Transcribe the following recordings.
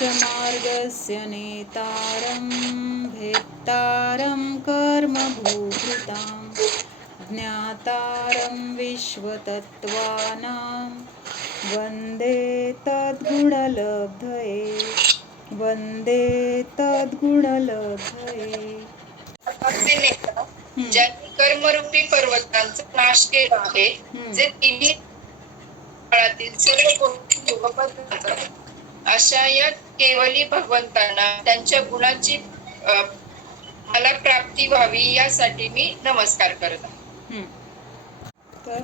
मोक्षमार्गस्य नेतारं भेत्तारं कर्मभूभृतां ज्ञातारं विश्वतत्त्वानां वन्दे तद्गुणलब्धये वन्दे तद्गुणलब्धये. ज्यांनी कर्मरूपी पर्वतांचा नाश केला आहे, जे तिन्ही काळातील सर्व गोष्टी अशा या केवली भगवंतांना त्यांच्या गुणाची मला प्राप्ती व्हावी यासाठी मी नमस्कार करत आहे. तर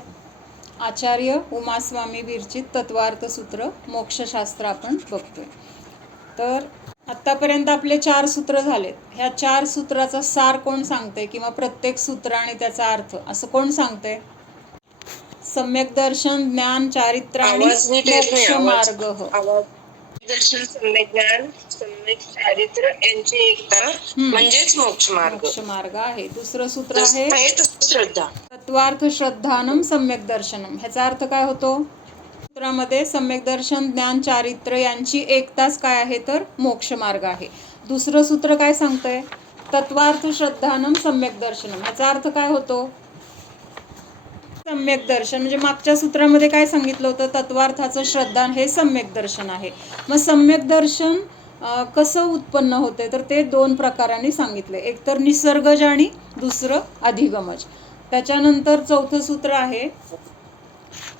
आचार्य उमास्वामी विरचित तत्वार्थ सूत्र मोक्षशास्त्र आपण बघतोय. तर आत्तापर्यंत आपले 4 सूत्र झालेत. ह्या 4 सूत्राचा सार कोण सांगते किंवा प्रत्येक सूत्र आणि त्याचा अर्थ असं कोण सांगते? सम्यक दर्शन, ज्ञान, चारित्र आणि मोक्ष मार्ग. दर्शन, सम्यक ज्ञान, सम्यक चारित्र यांची एकता म्हणजेच मोक्ष मार्ग आहे. दुसरं सूत्र आहे श्रद्धा. तत्वार्थ श्रद्धानम सम्यक दर्शनम. ह्याचा अर्थ काय होतो? सूत्रामध्ये सम्यक दर्शन, ज्ञान, चारित्र यांची एकताच काय आहे तर मोक्ष मार्ग आहे. दुसरं सूत्र काय सांगतंय? तत्वार्थ श्रद्धानम सम्यक दर्शनम. ह्याचा अर्थ काय होतो? सम्यक दर्शन म्हणजे मागच्या सूत्रामध्ये काय सांगितलं होतं? तत्वार्थाचं श्रद्धान हे सम्यक दर्शन आहे. मग सम्यक दर्शन कसं उत्पन्न होते तर ते 2 प्रकारांनी सांगितले. एक तर निसर्गज आणि दुसरं अधिगमज. त्याच्यानंतर चौथं सूत्र आहे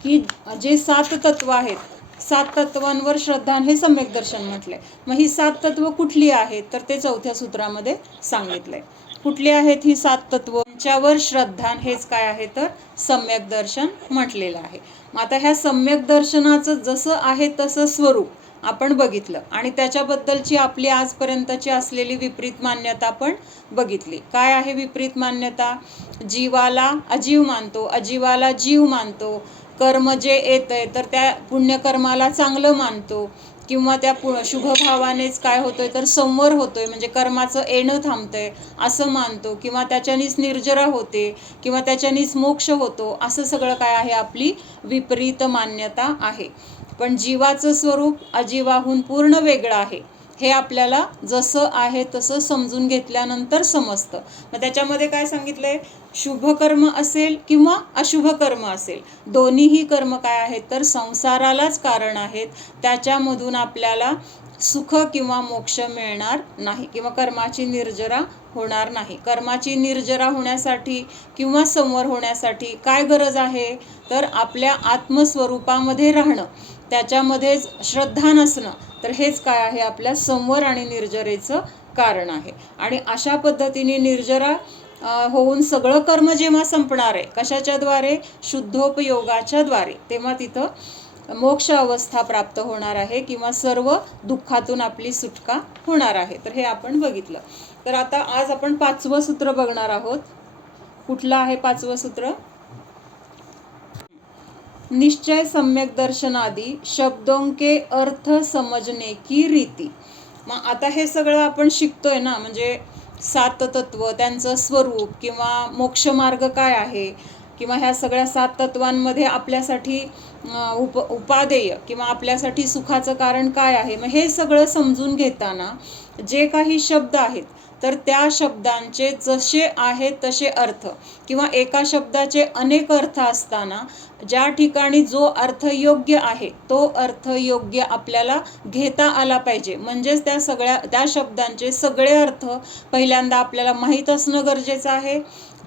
की जे 7 तत्व आहेत, 7 तत्वांवर श्रद्धान हे सम्यक दर्शन म्हटलंय. मग ही 7 तत्व कुठली आहेत तर ते चौथ्या सूत्रामध्ये सांगितलंय. कुठली आहेत ही 7 तत्व? त्यांच्यावर श्रद्धान हेच काय आहे तर सम्यक दर्शन म्हटलेलं आहे. मग आता ह्या सम्यक दर्शनाचं जसं आहे तसं स्वरूप आपण बघितलं आणि त्याच्याबद्दलची आपली आजपर्यंतची असलेली विपरीत मान्यता पण बघितली. काय आहे विपरीत मान्यता? जीवाला अजीव मानतो, अजीवाला जीव मानतो, कर्म जे येतंय तर त्या पुण्यकर्माला चांगलं मानतो किंवा त्या शुभभावानेच काय होतोय तर संवर होतोय म्हणजे कर्माचं येणं थांबतंय असं मानतो किंवा त्याच्यानीच निर्जरा होते किंवा त्याच्यानीच मोक्ष होतो, असं सगळं काय आहे आपली विपरीत मान्यता आहे. पण जीवाचं स्वरूप अजीवाहून पूर्ण वेगळं आहे हे आपल्याला जसं आहे तसं समजून घेतल्यानंतर समजतं. मग त्याच्यामध्ये काय सांगितलंय? शुभ कर्म असेल किंवा अशुभ कर्म असेल, दोन्हीही कर्म काय आहेत तर संसारालाच कारण आहेत. त्याच्यामधून आपल्याला सुख किंवा मोक्ष मिळणार नाही किंवा कर्माची निर्जरा होणार नाही. कर्माची निर्जरा होण्यासाठी किंवा संवर होण्यासाठी काय गरज आहे तर आपल्या आत्मस्वरूपामध्ये राहणं, त्याच्यामध्येच श्रद्धा नसणं, तर हेच काय आहे आपल्या संवर आणि निर्जरेचं कारण आहे. आणि अशा पद्धतीने निर्जरा होऊन सगळं कर्म जेव्हा संपणार आहे कशाच्या द्वारे? शुद्धोपयोगाच्या द्वारे, तेव्हा तिथं मोक्ष अवस्था प्राप्त होणार आहे किंवा सर्व दुःखातून आपली सुटका होणार आहे. तर हे आपण बघितलं. तर आता आज आपण 5वं सूत्र बघणार आहोत. कुठलं आहे 5वं सूत्र? निश्चय सम्यक दर्शनादि शब्दों के अर्थ समजने की रीती. मग आता हे सगळं आपण शिकतोय ना, म्हणजे 7 तत्व, त्यांचं स्वरूप किंवा मोक्षमार्ग काय आहे किंवा ह्या सगळ्या 7 तत्वांमध्ये आपल्यासाठी उपादेय किंवा आपल्यासाठी सुखाचं कारण काय आहे. मग हे सगळं समजून घेताना जे काही शब्द आहेत तर त्या शब्दांचे जसे आहेत तसे अर्थ किंवा एका शब्दाचे अनेक अर्थ असताना ज्या ठिकाणी जो अर्थ योग्य आहे तो अर्थ योग्य आपल्याला घेता आला पाहिजे. म्हणजेच त्या शब्दांचे सगळे अर्थ पहिल्यांदा आपल्याला माहीत असणं गरजेचं आहे.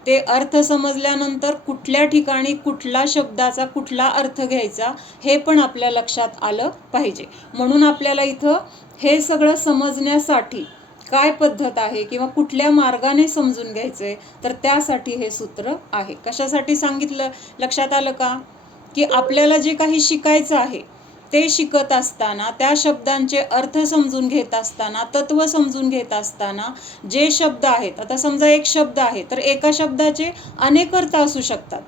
ते अर्थ समजल्यानंतर कुठल्या ठिकाणी कुठला शब्दाचा कुठला अर्थ घ्यायचा हे पण आपल्या लक्षात आलं पाहिजे. म्हणून आपल्याला इथं हे सगळं समजण्यासाठी काय पद्धत आहे किंवा कुठल्या मार्गाने समजून घ्यायचंय तर त्यासाठी हे सूत्र आहे. कशासाठी सांगितलं लक्षात आलं का? की आपल्याला जे काही शिकायचं आहे ते शिकत असताना, त्या शब्दांचे अर्थ समजून घेत असताना, तत्व समजून घेत असताना जे शब्द आहेत, आता समजा एक शब्द आहे तर एका शब्दाचे अनेक अर्थ असू शकतात,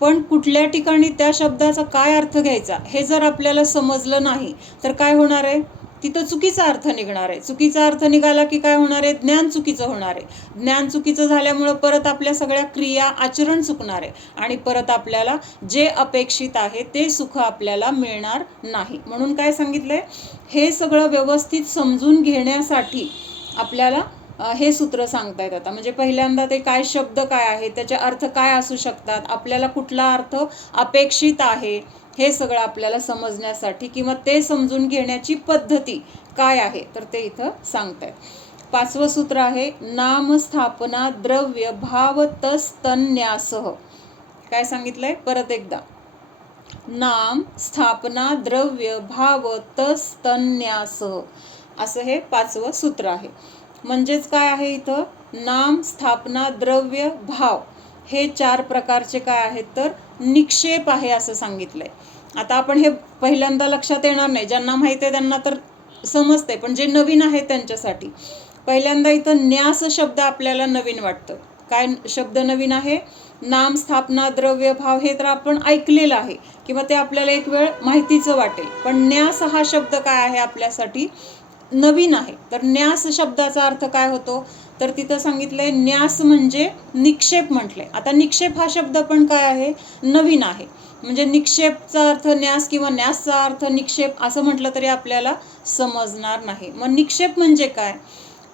पण कुठल्या ठिकाणी त्या शब्दाचा काय अर्थ घ्यायचा हे जर आपल्याला समजलं नाही तर काय होणार आहे तिथं चुकीचा अर्थ निघणार आहे. चुकीचा अर्थ निघाला की काय होणार आहे? ज्ञान चुकीचं होणार आहे. ज्ञान चुकीचं झाल्यामुळं परत आपल्या सगळ्या क्रिया, आचरण चुकणार आहे आणि परत आपल्याला जे अपेक्षित आहे ते सुख आपल्याला मिळणार नाही. म्हणून काय सांगितलंय? हे सगळं व्यवस्थित समजून घेण्यासाठी आपल्याला हे सूत्र सांगतायत आता. म्हणजे पहिल्यांदा ते काय शब्द काय आहे, त्याचे अर्थ काय असू शकतात, आपल्याला कुठला अर्थ अपेक्षित आहे, हे सगळं आपल्याला समजण्यासाठी किंवा ते समजून घेण्याची पद्धती काय आहे तर ते इथं सांगतायत. 5वं सूत्र आहे नाम स्थापना द्रव्य भाव तस तन्यासह. काय सांगितलंय? परत एकदा. नाम स्थापना द्रव्य भाव तस तन्यासह असं हे 5वं सूत्र आहे. म्हणजेच काय आहे इथं? नाम स्थापना द्रव्य भाव हे 4 प्रकारचे काय आहेत तर निक्षेप आहे असं सांगितलंय. आता आपण हे पहिल्यांदा लक्षात येणार नाही, ज्यांना माहिती आहे त्यांना तर समजते, पण जे नवीन आहे त्यांच्यासाठी पहिल्यांदा इथं न्यास शब्द आपल्याला नवीन वाटतं. काय शब्द नवीन आहे? नाम स्थापना द्रव्य भाव हे तर आपण ऐकलेलं आहे किंवा ते आपल्याला एक वेळ माहितीचं वाटेल, पण न्यास हा शब्द काय आहे आपल्यासाठी नवीन आहे. तर न्यास शब्दाचा अर्थ काय होतो तर तिथं सांगितलंय न्यास म्हणजे निक्षेप म्हटलंय. आता निक्षेप हा शब्द पण काय आहे? नवीन आहे. म्हणजे निक्षेपचा अर्थ न्यास किंवा न्यासचा अर्थ निक्षेप असं म्हटलं तरी आपल्याला समजणार नाही. मग निक्षेप म्हणजे काय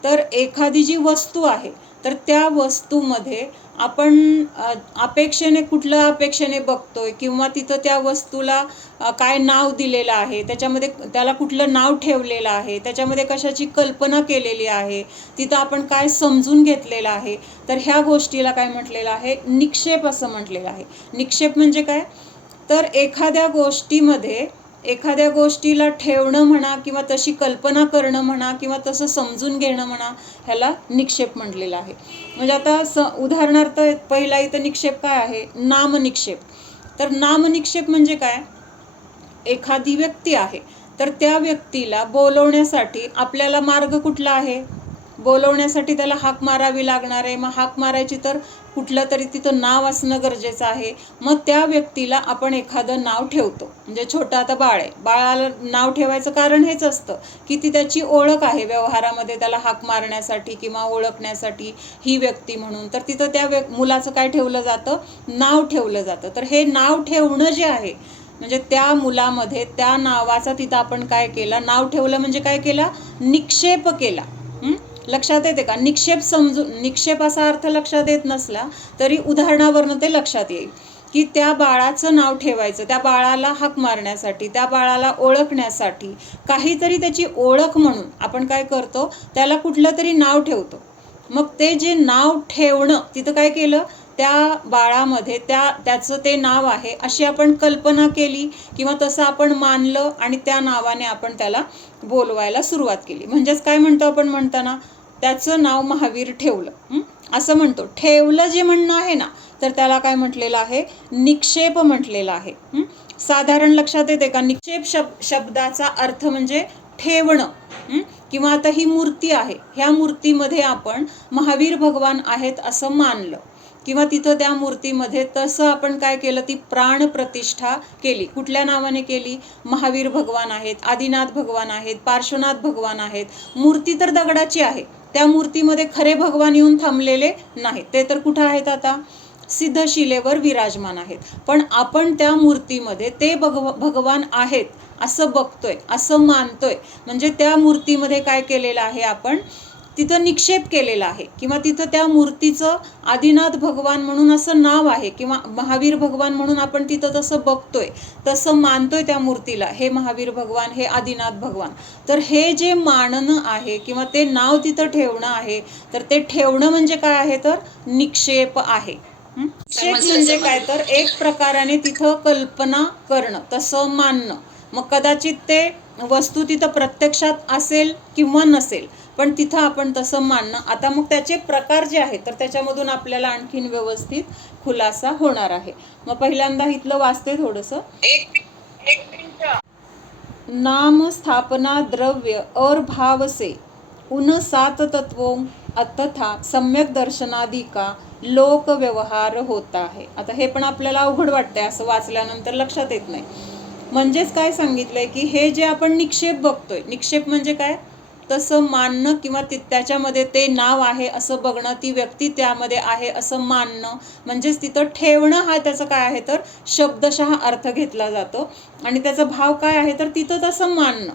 तर एखादी जी वस्तू आहे तर त्या वस्तूमध्ये आपण अपेक्षेने, कुठल्या अपेक्षेने बघतोय किंवा तिथं त्या वस्तूला काय नाव दिलेलं आहे, त्याच्यामध्ये त्याला कुठलं नाव ठेवलेलं आहे, त्याच्यामध्ये कशाची कल्पना केलेली आहे, तिथं आपण काय समजून घेतलेलं आहे, तर ह्या गोष्टीला काय म्हटलेलं आहे? निक्षेप असं म्हटलेलं आहे. निक्षेप म्हणजे काय तर एखाद्या गोष्टीमध्ये, एखाद्या गोष्टीला ठेवणं म्हणा किंवा तशी कल्पना करणं म्हणा किंवा तसं समजून घेणं म्हणा, ह्याला निक्षेप म्हटलेलं आहे. म्हणजे आता उदाहरणार्थ पहिला इथं निक्षेप काय आहे? नामनिक्षेप. तर नामनिक्षेप म्हणजे काय? एखादी व्यक्ती आहे तर त्या व्यक्तीला बोलवण्यासाठी आपल्याला मार्ग कुठला आहे? बोलवण्यासाठी त्याला हाक मारावी लागणार आहे. मग हाक मारायची तर कुठलं तरी तिथं नाव असणं गरजेचं आहे. मग त्या व्यक्तीला आपण एखादं नाव ठेवतो. म्हणजे छोटं आता बाळ आहे, बाळाला नाव ठेवायचं कारण हेच असतं की ती त्याची ओळख आहे व्यवहारामध्ये, त्याला हाक मारण्यासाठी किंवा ओळखण्यासाठी ही व्यक्ती म्हणून. तर तिथं त्या मुलाचं काय ठेवलं जातं? नाव ठेवलं जातं. तर हे नाव ठेवणं जे आहे म्हणजे त्या मुलामध्ये त्या नावाचा तिथं आपण काय केलं? नाव ठेवलं म्हणजे काय केला? निक्षेप केला. लक्षात येते का? निक्षेप समजून, निक्षेप असा अर्थ लक्षात येत नसला तरी उदाहरणावरनं ते लक्षात येईल की त्या बाळाचं नाव ठेवायचं, त्या बाळाला हाक मारण्यासाठी, त्या बाळाला ओळखण्यासाठी, काहीतरी त्याची ओळख म्हणून आपण काय करतो? त्याला कुठलं तरी नाव ठेवतो. मग ते जे नाव ठेवणं तिथं काय केलं? त्या बाळामध्ये त्याचं ते नाव आहे अशी आपण कल्पना केली किंवा तसं आपण मानलं आणि त्या नावाने आपण त्याला बोलवायला सुरुवात केली. म्हणजेच काय म्हणतो आपण म्हणताना? त्याचं नाव महावीर ठेवलं असं म्हणतो. ठेवलं जे म्हणणं आहे ना तर त्याला काय म्हटलेलं आहे? निक्षेप म्हटलेलं आहे. साधारण लक्षात येते का? निक्षेप शब्दाचा अर्थ म्हणजे ठेवणं. किंवा आता ही मूर्ती आहे, ह्या मूर्तीमध्ये आपण महावीर भगवान आहेत असं मानलं किंवा तिथं त्या मूर्तीमध्ये तसं आपण काय केलं? ती प्राण प्रतिष्ठा केली. कुठल्या नावाने केली? महावीर भगवान आहेत, आदिनाथ भगवान आहेत, पार्श्वनाथ भगवान आहेत. मूर्ती तर दगडाची आहे, त्या मूर्तीमध्ये खरे भगवान येऊन थांबलेले नाहीत. ते तर कुठं आहेत? आता सिद्धशिलेवर विराजमान आहेत. पण आपण त्या मूर्तीमध्ये ते भगवान आहेत असं बघतोय, असं मानतोय. म्हणजे त्या मूर्तीमध्ये काय केलेलं आहे? आपण तिथं निक्षेप केलेला आहे किंवा तिथं त्या मूर्तीचं आदिनाथ भगवान म्हणून असं नाव आहे किंवा महावीर भगवान म्हणून आपण तिथं तसं बघतोय, तसं मानतोय त्या मूर्तीला, हे महावीर भगवान, हे आदिनाथ भगवान. तर हे जे मानणं आहे किंवा ते नाव तिथं ठेवणं आहे तर ते ठेवणं म्हणजे काय आहे? तर निक्षेप आहे. निक्षेप म्हणजे काय तर एक प्रकाराने तिथं कल्पना करणं, तसं मानणं. मग कदाचित ते वस्तू तिथं प्रत्यक्षात असेल किंवा नसेल, पण तिथं आपण तसं मानणं. आता मग त्याचे प्रकार जे आहेत तर त्याच्यामधून आपल्याला आणखीन व्यवस्थित खुलासा होणार आहे. मग पहिल्यांदा इथलं वाचते थोडंसं. नाम स्थापना द्रव्य और भाव से उन 7 तत्वों तथा सम्यक दर्शनादि का लोक व्यवहार होता है. आता हे पण आपल्याला अवघड वाटतंय, असं वाचल्यानंतर लक्षात येत नाही. म्हणजेच काय सांगितलंय की हे जे आपण निक्षेप बघतोय, निक्षेप म्हणजे काय, तसं मानणं किंवा त्याच्यामध्ये ते नाव आहे असं बघणं, ती व्यक्ती त्यामध्ये आहे असं मानणं, म्हणजेच तिथं ठेवणं हा त्याचं काय आहे तर शब्दशः अर्थ घेतला जातो. आणि त्याचा भाव काय आहे तर तिथं तसं मानणं.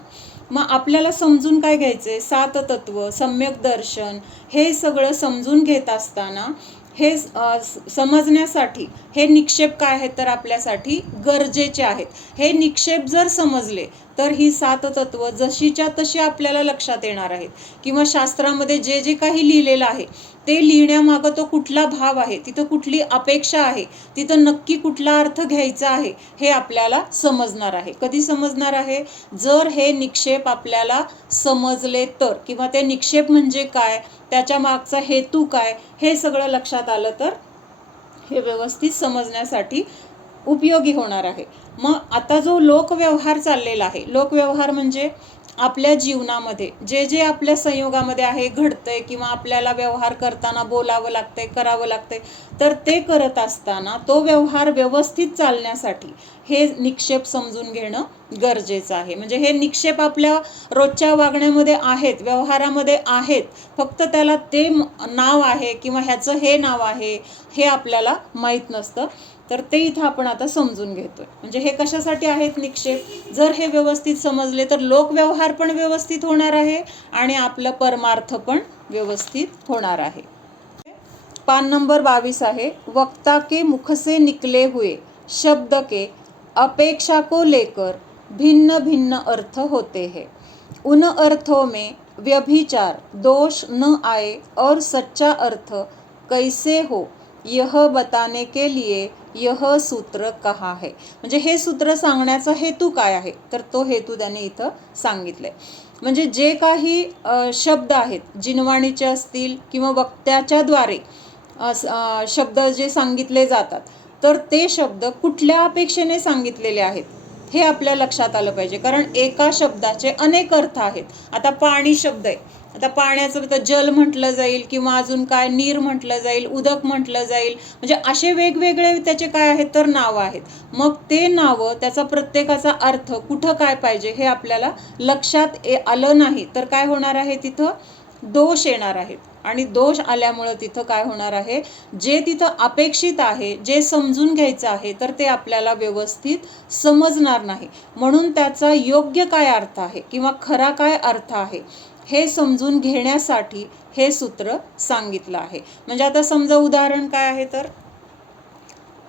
मग आपल्याला समजून काय घ्यायचंय, सात तत्व, सम्यक दर्शन, हे सगळं समजून घेत असताना हे समजण्यासाठी हे निक्षेप काय आहेत तर आपल्यासाठी गरजेचे आहेत. हे निक्षेप जर समजले तर ही सात तत्व जशीच्या तशी आपल्याला लक्षात येणार आहेत. किंवा शास्त्रामध्ये जे जे काही लिहिलेलं आहे ते लिहिण्यामागं तो कुठला भाव आहे, तिथं कुठली अपेक्षा आहे, तिथं नक्की कुठला अर्थ घ्यायचा आहे, हे आपल्याला समजणार आहे. कधी समजणार आहे, जर हे निक्षेप आपल्याला समजले तर, किंवा ते निक्षेप म्हणजे काय, त्याच्या मागचा हेतू काय, हे सगळं लक्षात आलं तर हे व्यवस्थित समजण्यासाठी उपयोगी होणार आहे. मग आता जो लोकव्यवहार चाललेला आहे, लोकव्यवहार म्हणजे आपल्या जीवनामध्ये जे जे आपल्या संयोगामध्ये आहे, घडतंय, किंवा आपल्याला व्यवहार करताना बोलावं लागतंय, करावं लागतंय, तर ते करत असताना तो व्यवहार व्यवस्थित चालण्यासाठी हे निक्षेप समजून घेणं गरजेचं आहे. म्हणजे हे निक्षेप आपल्या रोजच्या वागण्यामध्ये आहेत, व्यवहारामध्ये आहेत, फक्त त्याला ते नाव आहे किंवा ह्याचं हे नाव आहे हे आपल्याला माहीत नसतं. तर ते इथं आपण आता समजून घेतोय. म्हणजे हे कशासाठी आहेत निक्षेप, जर हे व्यवस्थित समजले तर लोकव्यवहार पण व्यवस्थित होणार आहे आणि आपलं परमार्थ पण व्यवस्थित होणार आहे. पान नंबर 22 आहे, वक्ता के मुख से निकले हुए शब्द के अपेक्षा को लेकर भिन्न भिन्न अर्थ होते हैं. उन अर्थों में व्यभिचार दोष न आए और सच्चा अर्थ कैसे हो यह बताने के लिए यह सूत्र कहा है. म्हणजे हे सूत्र सांगण्याचा हेतू काय आहे तर तो हेतू त्यांनी इथं सांगितलंय. म्हणजे जे काही शब्द आहेत जिनवाणीचे असतील किंवा वक्त्याच्या द्वारे शब्द जे सांगितले जातात, तर ते शब्द कुठल्या अपेक्षेने सांगितलेले आहेत हे आपल्या लक्षात आलं पाहिजे. कारण एका शब्दाचे अनेक अर्थ आहेत. आता पाणी शब्द आहे, आता पाण्याचं तर जल म्हटलं जाईल, किंवा अजून काय नीर म्हटलं जाईल, उदक म्हटलं जाईल, म्हणजे असे वेगवेगळे त्याचे काय आहेत तर नावं आहेत. मग ते नावं, त्याचा प्रत्येकाचा अर्थ कुठं काय पाहिजे हे आपल्याला लक्षात आलं नाही तर काय होणार आहे, तिथं दोष येणार आहेत. आणि दोष आल्यामुळं तिथं काय होणार आहे, जे तिथं अपेक्षित आहे, जे समजून घ्यायचं आहे, तर ते आपल्याला व्यवस्थित समजणार नाही. म्हणून त्याचा योग्य काय अर्थ आहे किंवा खरा काय अर्थ आहे हे समजून घेण्यासाठी हे सूत्र सांगितलं आहे. म्हणजे आता समजा उदाहरण काय आहे तर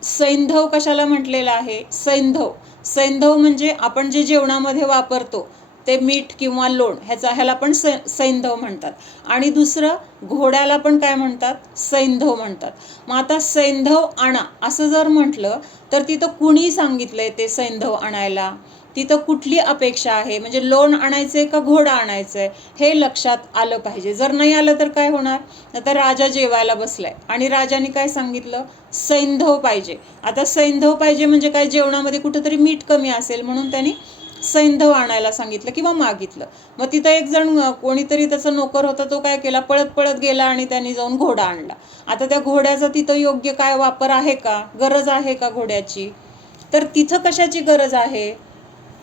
सैंधव कशाला म्हटलेलं आहे, सैंधव, सैंधव म्हणजे आपण जे जेवणामध्ये वापरतो ते मीठ किंवा लोण, ह्याला पण सैंधव म्हणतात. आणि दुसरं घोड्याला पण काय म्हणतात, सैंधव म्हणतात. मग आता सैंधव आणा असं जर म्हटलं तर तिथं कुणी सांगितलंय ते सैंधव आणायला, तिथं कुठली अपेक्षा आहे, म्हणजे लोण आणायचंय का घोडा आणायचंय हे लक्षात आलं पाहिजे. जर नाही आलं तर काय होणार, आता राजा जेवायला बसलाय आणि राजाने काय सांगितलं, सैंधव पाहिजे. आता सैंधव पाहिजे म्हणजे काय, जेवणामध्ये कुठंतरी मीठ कमी असेल म्हणून त्यांनी सैंधव आणायला सांगितलं किंवा मागितलं. मग तिथं एक जण कोणीतरी त्याचा नोकर होता, तो काय केला, पळत पळत गेला आणि त्यांनी जाऊन घोडा आणला. आता त्या घोड्याचा तिथं योग्य काय वापर आहे का, गरज आहे का घोड्याची, तर तिथं कशाची गरज आहे,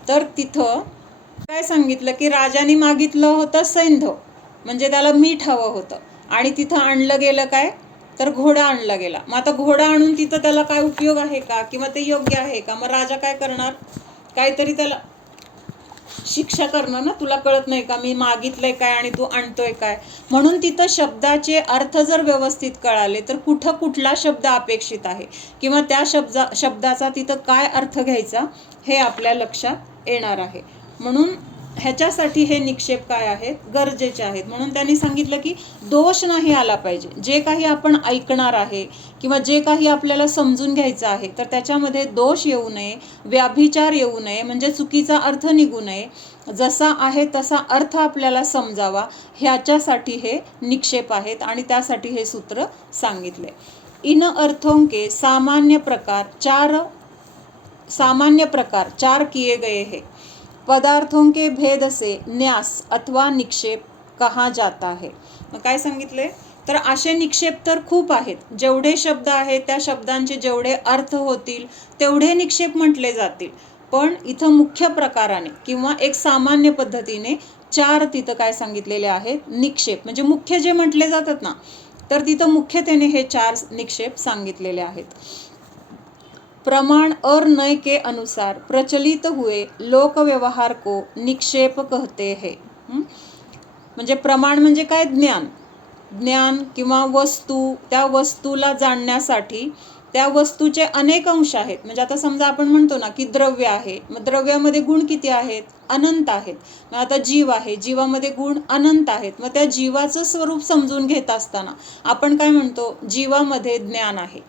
तर तिथं काय सांगितलं की राजाने मागितलं होतं सैंधव, म्हणजे त्याला मीठ हवं होतं, आणि तिथं आणलं गेलं काय तर घोडा आणला गेला. मग आता घोडा आणून तिथं त्याला काय उपयोग आहे का, किंवा ते योग्य आहे का, मग राजा काय करणार, काहीतरी त्याला शिक्षा करणार ना, तुला कळत नाही का मी मागितलंय काय आणि तू आणतोय काय. म्हणून तिथं शब्दाचे अर्थ जर व्यवस्थित कळाले तर कुठं कुठला शब्द अपेक्षित आहे किंवा त्या शब्दाचा तिथं काय अर्थ घ्यायचा हे आपल्या लक्षात येणार आहे. म्हणून ह्याच्यासाठी हे निक्षेप काय आहेत, गरजेचे आहेत. म्हणून त्यांनी सांगितलं की दोष नाही आला पाहिजे. जे काही आपण ऐकणार आहे किंवा जे काही आपल्याला समजून घ्यायचं आहे तर त्याच्यामध्ये दोष येऊ नये, व्याभिचार येऊ नये, म्हणजे चुकीचा अर्थ निघू नये, जसा आहे तसा अर्थ आपल्याला समजावा, ह्याच्यासाठी हे निक्षेप आहेत आणि त्यासाठी हे सूत्र सांगितले. इन अर्थों के सामान्य प्रकार चार किए गए हैं. पदार्थों के भेद से न्यास अथवा निक्षेप कहा जाता है. मग काय सांगितले तर असे निक्षेप तर खूप आहेत. जेवढे शब्द आहेत त्या शब्दांचे जेवढे अर्थ होतील तेवढे निक्षेप म्हटले जातील. पण इथं मुख्य प्रकाराने किंवा एक सामान्य पद्धतीने 4 तिथं काय सांगितलेले आहेत, निक्षेप म्हणजे मुख्य जे म्हटले जातात ना, तर तिथं मुख्यतेने हे 4 निक्षेप सांगितलेले आहेत. प्रमाण और नय के अनुसार प्रचलित हुए लोक व्यवहार को निक्षेप कहते हैं. म्हणजे प्रमाण म्हणजे काय, ज्ञान किंवा वस्तू, त्या वस्तूला जाणण्यासाठी त्या वस्तूचे अनेक अंश आहेत. म्हणजे आता समजा आपण म्हणतो ना की द्रव्य आहे, मग द्रव्यामध्ये गुण किती आहेत, अनंत आहेत. मग आता जीव आहे, जीवामध्ये गुण अनंत आहेत. मग त्या जीवाचं स्वरूप समजून घेत असताना आपण काय म्हणतो, जीवामध्ये ज्ञान आहे.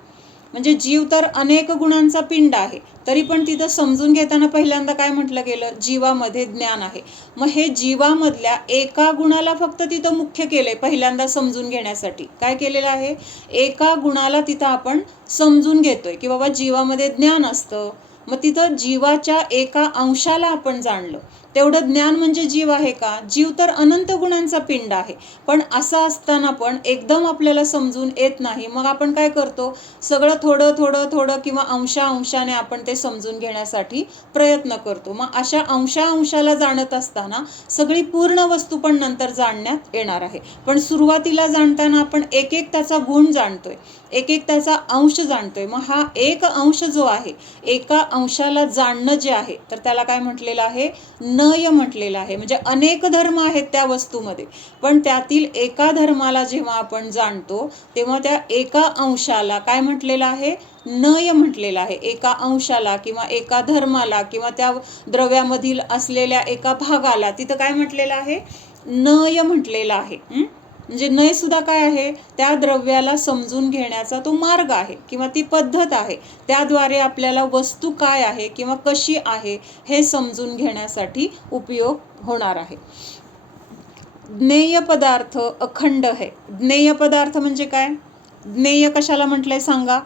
म्हणजे जीव तर अनेक गुणांचा पिंड आहे, तरी पण तिथं समजून घेताना पहिल्यांदा काय म्हटलं गेलं, जीवामध्ये ज्ञान आहे. मग हे जीवामधल्या एका गुणाला फक्त तिथं मुख्य केलंय पहिल्यांदा समजून घेण्यासाठी. काय केलेलं आहे, एका गुणाला तिथं आपण समजून घेतोय की बाबा जीवामध्ये ज्ञान असतं. मग तिथं जीवाच्या एका अंशाला आपण जाणलं, तेवढं ज्ञान म्हणजे जीव आहे का, जीव तर अनंत गुणांचा पिंड आहे. पण असं असताना पण एकदम आपल्याला समजून येत नाही. मग आपण काय करतो, सगळं थोडं थोडं थोडं किंवा अंशाने आपण ते समजून घेण्यासाठी प्रयत्न करतो. मग अशा अंशाला जाणत असताना सगळी पूर्ण वस्तू पण नंतर जाणण्यात येणार आहे. पण सुरुवातीला जाणताना आपण एक एक त्याचा गुण जाणतोय, एक एक त्याचा अंश जाणतोय. मग हा एक अंश जो आहे, एका अंशाला जाणणं जे आहे, तर त्याला काय म्हटलेलं आहे, नय म्हटलेलं आहे. म्हणजे अनेक धर्म आहेत त्या वस्तूमध्ये, पण त्यातील एका धर्माला जेव्हा आपण जाणतो तेव्हा त्या एका अंशाला काय म्हटलेलं आहे, नय म्हटलेलं आहे. एका अंशाला किंवा एका धर्माला किंवा त्या द्रव्यामधील असलेल्या एका भागाला तिथं काय म्हटलेलं आहे, नय म्हटलेलं आहे. म्हणजे नय सुद्धा काय आहे, त्या द्रव्याला समजून घेण्याचा तो मार्ग आहे किंवा ती पद्धत आहे. त्याद्वारे आपल्याला वस्तू काय आहे किंवा कशी आहे हे समजून घेण्यासाठी उपयोग होणार आहे. ज्ञेय पदार्थ अखंड है. ज्ञेय पदार्थ म्हणजे काय, ज्ञेय कशाला म्हटलंय सांगा,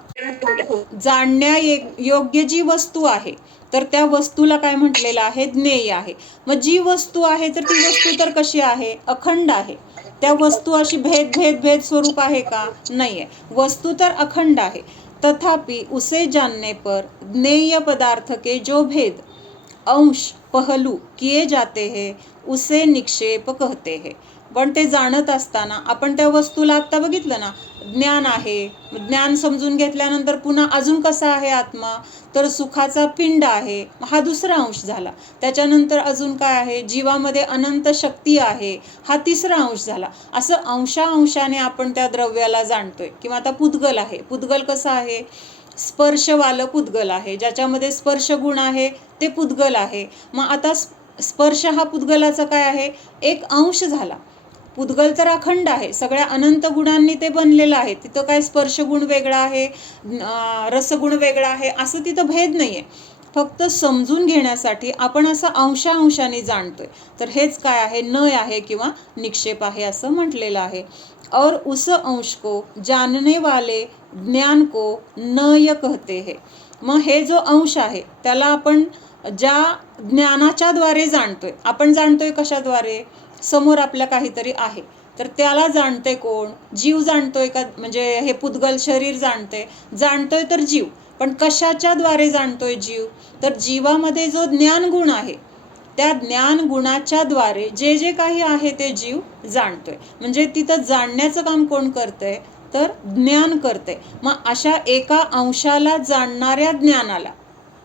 जाणण्या योग्य जी वस्तू आहे तर त्या वस्तूला काय म्हटलेलं आहे, ज्ञेय आहे. मग जी वस्तू आहे तर ती वस्तू तर कशी आहे, अखंड आहे. त्या वस्तू अशी भेद स्वरूप आहे का, नाही आहे. वस्तू तर अखंड आहे. तथापि उसे जानने पर ज्ञेय पदार्थ के जो भेद अंश पहलू किए जाते हैं उसे निक्षेप कहते हैं. पण ते जाणत असताना आपण त्या वस्तूला आत्ता बघितलं ना, ज्ञान आहे. ज्ञान समजून घेतल्यानंतर पुन्हा अजून कसा आहे आत्मा, तर सुखाचा पिंड आहे, हा दुसरा अंश झाला. त्याच्यानंतर अजून काय आहे, जीवामध्ये अनंत शक्ती आहे, हा तिसरा अंश झाला. असं अंशाने आपण त्या द्रव्याला जाणतोय. किंवा आता पुद्गल आहे, पुद्गल कसं आहे, स्पर्शवालं पुद्गल आहे, ज्याच्यामध्ये स्पर्श गुण आहे ते पुद्गल आहे. मग आता स्पर्श हा पुद्गलाचा काय आहे, एक अंश झाला. पुद्गल तर अखंड आहे, सगळ्या अनंत गुणांनी ते बनलेलं आहे. तिथं काय स्पर्शगुण वेगळा आहे, रसगुण वेगळा आहे, असं तिथं भेद नाही आहे. फक्त समजून घेण्यासाठी आपण असं अंशाने जाणतोय. तर हेच काय आहे, नय आहे किंवा निक्षेप आहे असं म्हटलेलं आहे. और उस अंश को जानने वाले ज्ञान को नय कहते हैं. मग हे जो अंश आहे त्याला आपण ज्या ज्ञानाच्या द्वारे जाणतोय, आपण जाणतोय कशाद्वारे, समोर आपल्या काहीतरी आहे तर त्याला जाणते कोण, जीव जाणतोय का, म्हणजे हे पुद्गल शरीर जाणतोय तर जीव. पण कशाच्या द्वारे जाणतोय जीव, तर जीवामध्ये जो ज्ञान गुण आहे त्या ज्ञान गुणाच्या द्वारे जे जे काही आहे ते जीव जाणतोय. म्हणजे तिथं जाणण्याचं काम कोण करतंय, तर ज्ञान करते. मग अशा एका अंशाला जाणणाऱ्या ज्ञानाला,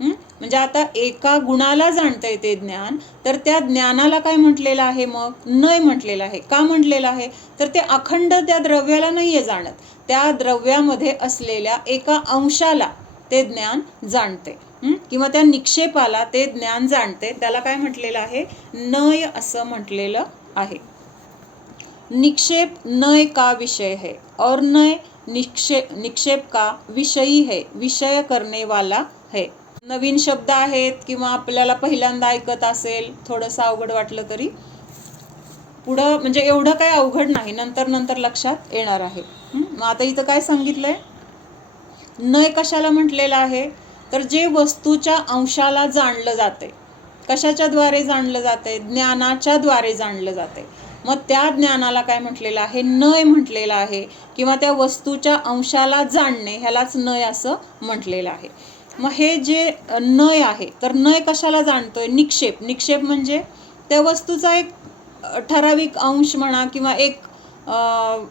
म्हणजे आता एका गुणाला जाणता येते ज्ञान, तर त्या ज्ञानाला काय म्हटलेलं आहे, मग नय म्हटलेलं आहे. का म्हटलेलं आहे, तर ते अखंड त्या द्रव्याला नाहीये जाणत, त्या द्रव्यामध्ये असलेल्या एका अंशाला ते ज्ञान जाणते किंवा त्या निक्षेपाला ते ज्ञान जाणते. त्याला काय म्हटलेलं आहे, नय असं म्हटलेलं आहे. निक्षेप नय का विषय है और नय निक्षेप का विषयी है, विषय करने वाला है. नवीन शब्द आहेत किंवा आपल्याला पहिल्यांदा ऐकत असेल, थोडंसं अवघड वाटलं तरी पुढं म्हणजे एवढं काय अवघड नाही, नंतर लक्षात येणार आहे. मग आता इथं काय सांगितलंय, नय कशाला म्हटलेलं आहे, तर जे वस्तूच्या अंशाला जाणलं जाते. कशाच्या द्वारे जाणलं जाते, ज्ञानाच्या द्वारे जाणलं जाते. मग त्या ज्ञानाला काय म्हटलेलं आहे, नय म्हटलेलं आहे. किंवा त्या वस्तूच्या अंशाला जाणणे ह्यालाच नय असं म्हटलेलं आहे. मग हे जे नय आहे, तर नय कशाला जाणतोय? निक्षेप. निक्षेप म्हणजे त्या वस्तूचा एक ठराविक अंश म्हणा किंवा एक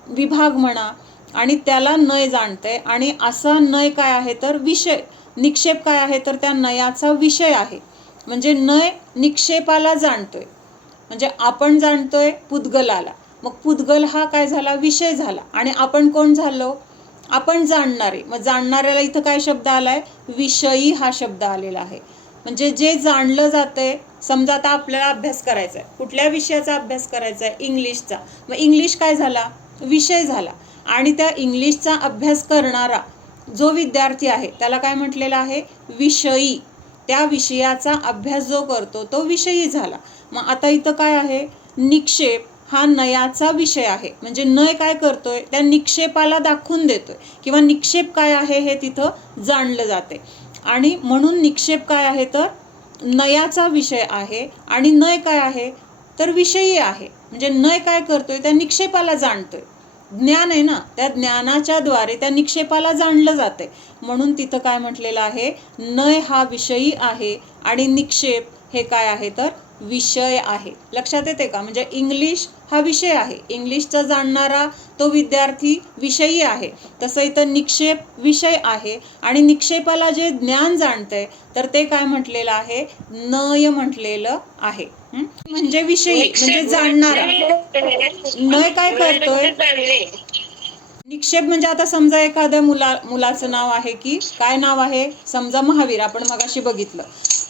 विभाग म्हणा, आणि त्याला नय जाणते. आणि असा नय काय आहे तर विषय. निक्षेप काय आहे तर त्या नयाचा विषय आहे. म्हणजे नय निक्षेपाला जाणतोय. म्हणजे आपण जाणतोय पुद्गलाला, मग पुद्गल हा काय झाला? विषय झाला. आणि आपण कोण झालो? आपण जाणणारे. मग जाणणाऱ्याला इथं काय शब्द आलाय? विषयी हा शब्द आलेला आहे. म्हणजे जे जाणलं जातंय, समजा आता आपल्याला अभ्यास करायचा आहे, कुठल्या विषयाचा अभ्यास करायचा आहे? इंग्लिशचा. मग इंग्लिश काय झाला? विषय झाला. आणि त्या इंग्लिशचा अभ्यास करणारा जो विद्यार्थी आहे त्याला काय म्हटलेलं आहे? विषयी. त्या विषयाचा अभ्यास जो करतो तो विषयी झाला. मग आता इथं काय आहे? निक्षेप हा नयाचा विषय आहे. म्हणजे नय काय करतोय? त्या निक्षेपाला दाखवून देतोय, किंवा निक्षेप काय आहे हे तिथं जाणलं जाते. आणि म्हणून निक्षेप काय आहे तर नयाचा विषय आहे. आणि नय काय आहे तर विषयी आहे. म्हणजे नय काय करतोय? त्या निक्षेपाला जाणतोय. ज्ञान आहे ना, त्या ज्ञानाच्या द्वारे त्या निक्षेपाला जाणलं जाते. म्हणून तिथं काय म्हटलेलं आहे? नय हा विषयी आहे आणि निक्षेप हे काय आहे तर विषय आहे. लक्षात येते का? म्हणजे इंग्लिश हा विषय आहे, इंग्लिशचा जाणणारा तो विद्यार्थी विषयी आहे. तसं इथं निक्षेप विषय आहे. आणि निक्षेपाला जे ज्ञान जाणतंय तर ते काय म्हटलेलं आहे? नय म्हटलेलं आहे. म्हणजे विषयी, म्हणजे जाणणारा. नय काय करतोय? निक्षेप म्हणजे आता समजा एखाद्या मुलाचं नाव आहे, की काय नाव आहे? समजा महावीर, आपण मगाशी बघितलं.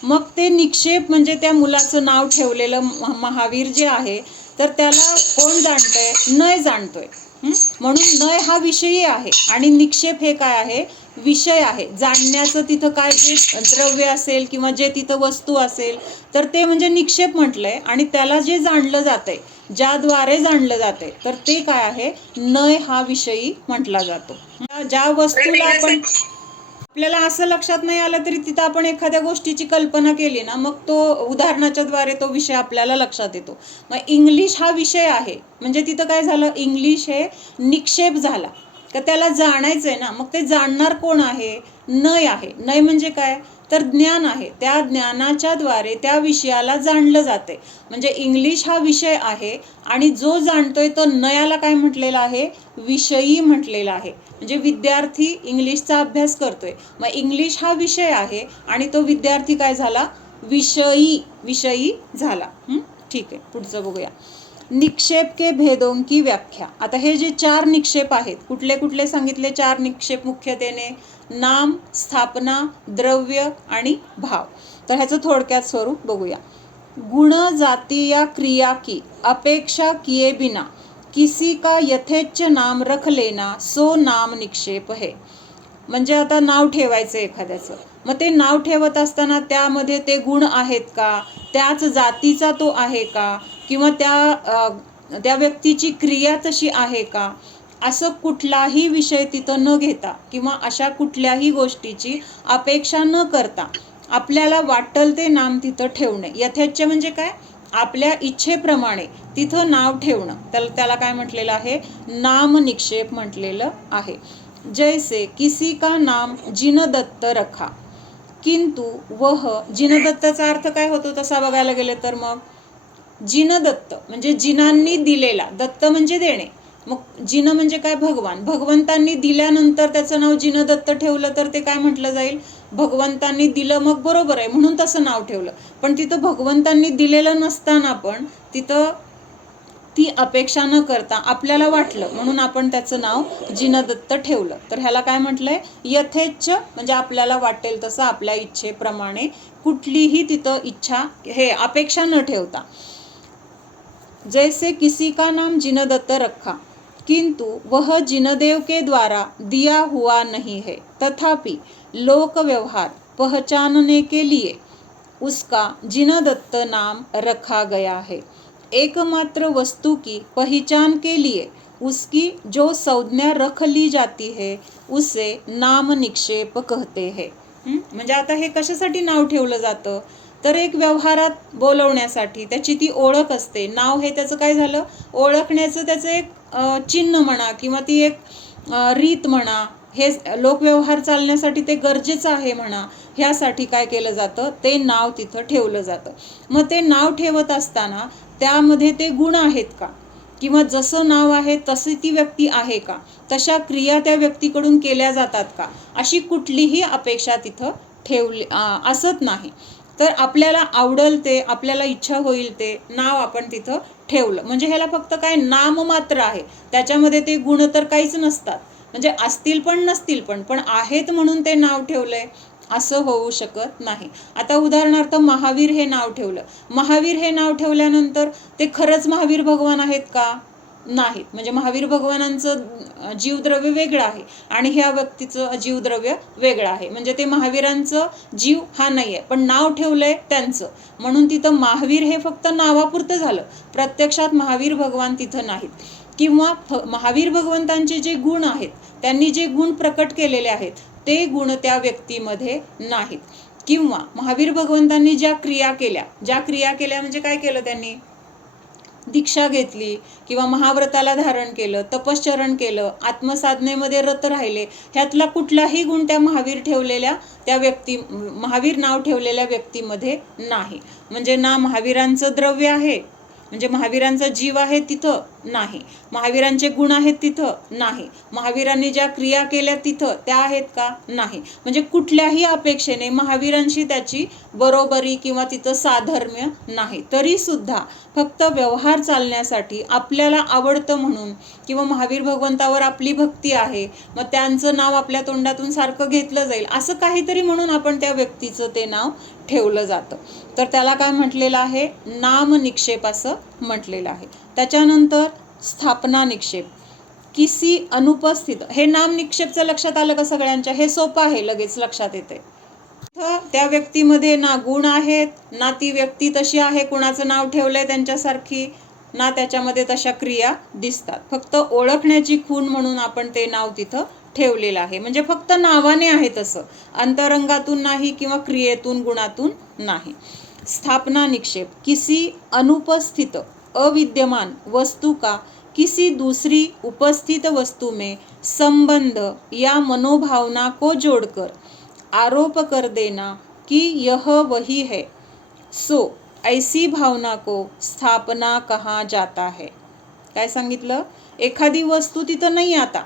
मग ते निक्षेप म्हणजे त्या मुलाचं नाव ठेवलेलं महावीर जे आहे, तर त्याला कोण जाणतंय? नय जाणतोय. म्हणून नय हा विषयी आहे आणि निक्षेप हे काय आहे? विषय आहे. जाणण्याचं तिथं काय जे द्रव्य असेल किंवा जे तिथं वस्तू असेल तर ते म्हणजे निक्षेप म्हटलंय. आणि त्याला जे जाणलं जातंय, ज्याद्वारे जाणलं जाते, तर ते काय आहे? नय हा विषयी म्हटला जातो. ज्या वस्तूला आपण, आपल्याला असं लक्षात नाही आलं तरी तिथं आपण एखाद्या गोष्टीची कल्पना केली ना, मग तो उदाहरणाच्या द्वारे तो विषय आपल्याला लक्षात येतो. मग इंग्लिश हा विषय आहे, म्हणजे तिथं काय झालं? इंग्लिश हे निक्षेप झाला. का त्याला जाणायचंय ना, मग ते जाणणार कोण आहे? नय आहे. नय म्हणजे काय तर ज्ञान आहे. त्या ज्ञानाच्या द्वारे त्या विषयाला जाणलं जाते. म्हणजे इंग्लिश हा विषय आहे आणि जो जाणतोय तो नयाला काय म्हटलेला आहे? विषयी म्हटलेला आहे. म्हणजे विद्यार्थी इंग्लिशचा अभ्यास करतोय, मग इंग्लिश हा विषय आहे आणि तो विद्यार्थी काय झाला? विषयी झाला. ठीक आहे, पुढचं बघूया. निक्षेप के भेदों की व्याख्या. आता हे जे 4 निक्षेप आहेत, कुठले कुठले सांगितले? 4 निक्षेप मुख्यतेने: नाम, स्थापना, द्रव्य आणि भाव. तर ह्याचं थोडक्यात स्वरूप बघूया. गुण, जाति या क्रिया की अपेक्षा किए बिना किसी का यथेच्छ नाम रख लेना सो नाम निक्षेप है. म्हणजे आता नाव ठेवायचं एखाद्याचं, मग ते नाव ठेवत असताना त्यामध्ये ते गुण आहेत का, त्याच जातीचा तो आहे का, किंवा त्या व्यक्तीची क्रिया तशी आहे का, असं कुठलाही विषय तिथं न घेता किंवा अशा कुठल्याही गोष्टीची अपेक्षा न करता आपल्याला वाटेल ते नाम तिथं ठेवणे. यथेच्छ म्हणजे काय? आपल्या इच्छेप्रमाणे तिथं नाव ठेवणं, त्याला काय म्हटलेलं आहे? नाम निक्षेप म्हटलेलं आहे. जैसे किसी का नाम जिनदत्त रखा किंतु वह, जिनदत्ताचा अर्थ काय होतो तसा बघायला गेले तर मग जिनदत्त म्हणजे जिनांनी दिलेला, दत्त म्हणजे देणे. मग जिन म्हणजे काय? भगवान. भगवंतांनी दिल्यानंतर त्याचं नाव जिनदत्त ठेवलं तर ते काय म्हटलं जाईल? भगवंतांनी दिलं, मग बरोबर आहे म्हणून तसं नाव ठेवलं. पण तिथं भगवंतांनी दिलेलं नसताना पण तिथं ती अपेक्षा न करता आपल्याला वाटलं म्हणून आपण त्याचं नाव जिनदत्त ठेवलं. तर ह्याला काय म्हटलंय? यथेच्छ म्हणजे आपल्याला वाटेल तसं आपल्या इच्छेप्रमाणे, कुठलीही तिथं इच्छा हे अपेक्षा न ठेवता. जैसे किसी का नाम जिनदत्त रखा किंतु वह जिनदेव के द्वारा दिया हुआ नहीं है, तथापि लोक व्यवहार पहचानने के लिए उसका जिनदत्त नाम रखा गया है. एकमात्र वस्तु की पहचान के लिए उसकी जो संज्ञा रख ली जाती है उसे नाम निक्षेप कहते हैं. म्हणजे आता हे कशासाठी नाव ठेवलं जातं तर एक व्यवहारात बोलवण्यासाठी, त्याची ती ओळख असते. नाव हे त्याचं काय झालं? ओळखण्याचं त्याचं एक चिन्ह म्हणा किंवा ती एक रीत म्हणा, हे लोकव्यवहार चालण्यासाठी ते गरजेचं आहे म्हणा, ह्यासाठी काय केलं जातं, ते नाव तिथं ठेवलं जातं. मग ते नाव ठेवत असताना त्यामध्ये ते गुण आहेत का, किंवा जसं नाव आहे तशी ती व्यक्ती आहे का, तशा क्रिया त्या व्यक्तीकडून केल्या जातात का, अशी कुठलीही अपेक्षा तिथं असत नाही. तर आपल्याला आवडेल ते, आपल्याला इच्छा होईल ते नाव आपण तिथं ठेवलं म्हणजे ह्याला फक्त काय नाम मात्र आहे, त्याच्यामध्ये ते गुण तर काहीच नसतात. म्हणजे असतील पण नसतील पण आहेत म्हणून ते नाव ठेवलंय असं होऊ शकत नाही. आता उदाहरणार्थ महावीर हे नाव ठेवलं. महावीर हे नाव ठेवल्यानंतर ते खरंच महावीर भगवान आहेत का, नाहीत. म्हणजे महावीर भगवानांचं जीवद्रव्य वेगळं आहे आणि ह्या व्यक्तीचं जीवद्रव्य वेगळं आहे. म्हणजे ते महावीरांचं जीव हा नाही आहे, पण नाव ठेवलंय त्यांचं, म्हणून तिथं महावीर हे फक्त नावापुरतं झालं. प्रत्यक्षात महावीर भगवान तिथं नाहीत. किंवा महावीर भगवंतांचे जे गुण आहेत, त्यांनी जे गुण प्रकट केलेले आहेत ते गुण त्या व्यक्तीमध्ये नाहीत. किंवा महावीर भगवंतांनी ज्या क्रिया केल्या म्हणजे काय केलं, त्यांनी दीक्षा घेतली किंवा महाव्रताला धारण केलं, तपश्चरण केलं, आत्मसाधनेमध्ये रत राहिले, ह्यातला कुठलाही गुण त्या महावीर नाव ठेवलेल्या व्यक्तीमध्ये नाही. म्हणजे ना महावीरांचं द्रव्य आहे, म्हणजे महावीरांचा जीव आहे तिथं नाही, महावीरांचे गुण आहेत तिथं नाही, महावीरांनी ज्या क्रिया केल्या तिथं त्या आहेत का, नाही. म्हणजे कुठल्याही अपेक्षेने महावीरांशी त्याची बरोबरी किंवा तिथं साधर्म्य नाही. तरी सुद्धा फक्त व्यवहार चालण्यासाठी आपल्याला आवडतं म्हणून किंवा महावीर भगवंतावर आपली भक्ती आहे, मग त्यांचं नाव आपल्या तोंडातून सारखं घेतलं जाईल असं काहीतरी म्हणून आपण त्या व्यक्तीचं ते नाव ठेवलं जातं. तर त्याला काय म्हटलेलं आहे, नाम निक्षेप असं म्हटलेलं आहे. त्याच्यानंतर स्थापना निक्षेप, किसी अनुपस्थित. हे नाम निक्षेपचं लक्षात आलं का सगळ्यांच्या, हे सोपं आहे, लगेच लक्षात येते. त्या व्यक्तीमध्ये ना गुण आहेत, ना ती व्यक्ती तशी आहे कुणाचं नाव ठेवलंय त्यांच्यासारखी, ना त्याच्यामध्ये तशा क्रिया दिसतात. फक्त ओळखण्याची खूण म्हणून आपण ते नाव तिथं ठेवलेलं आहे. म्हणजे फक्त नावाने आहे तसं, अंतरंगातून नाही किंवा क्रियेतून गुणातून नाही. स्थापना निक्षेप, किसी अनुपस्थित अविद्यमान वस्तु का किसी दूसरी उपस्थित वस्तु में संबंध या मनोभावना को जोड़कर आरोप कर देना कि यह वही है, सो ऐसी भावना को स्थापना कहा जाता है. काय सांगितलं, एखादी वस्तू तिथं नाही आता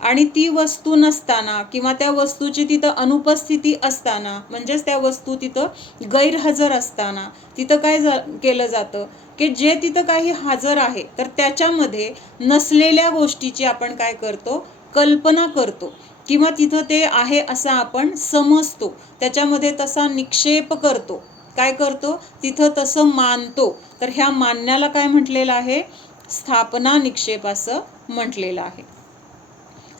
आणि ती वस्तू नसताना किंवा त्या वस्तूची तिथं अनुपस्थिती असताना, म्हणजेच त्या वस्तू तिथं गैरहजर असताना तिथं काय केलं जातं की जे तिथं काही हजर आहे तर त्याच्यामध्ये नसलेल्या गोष्टीची आपण काय करतो, कल्पना करतो किंवा तिथं ते आहे असं आपण समजतो, त्याच्यामध्ये तसा निक्षेप करतो. काय करतो, तिथं तसं मानतो. तर ह्या मानण्याला काय म्हटलेलं आहे, स्थापना निक्षेप असं म्हटलेलं आहे.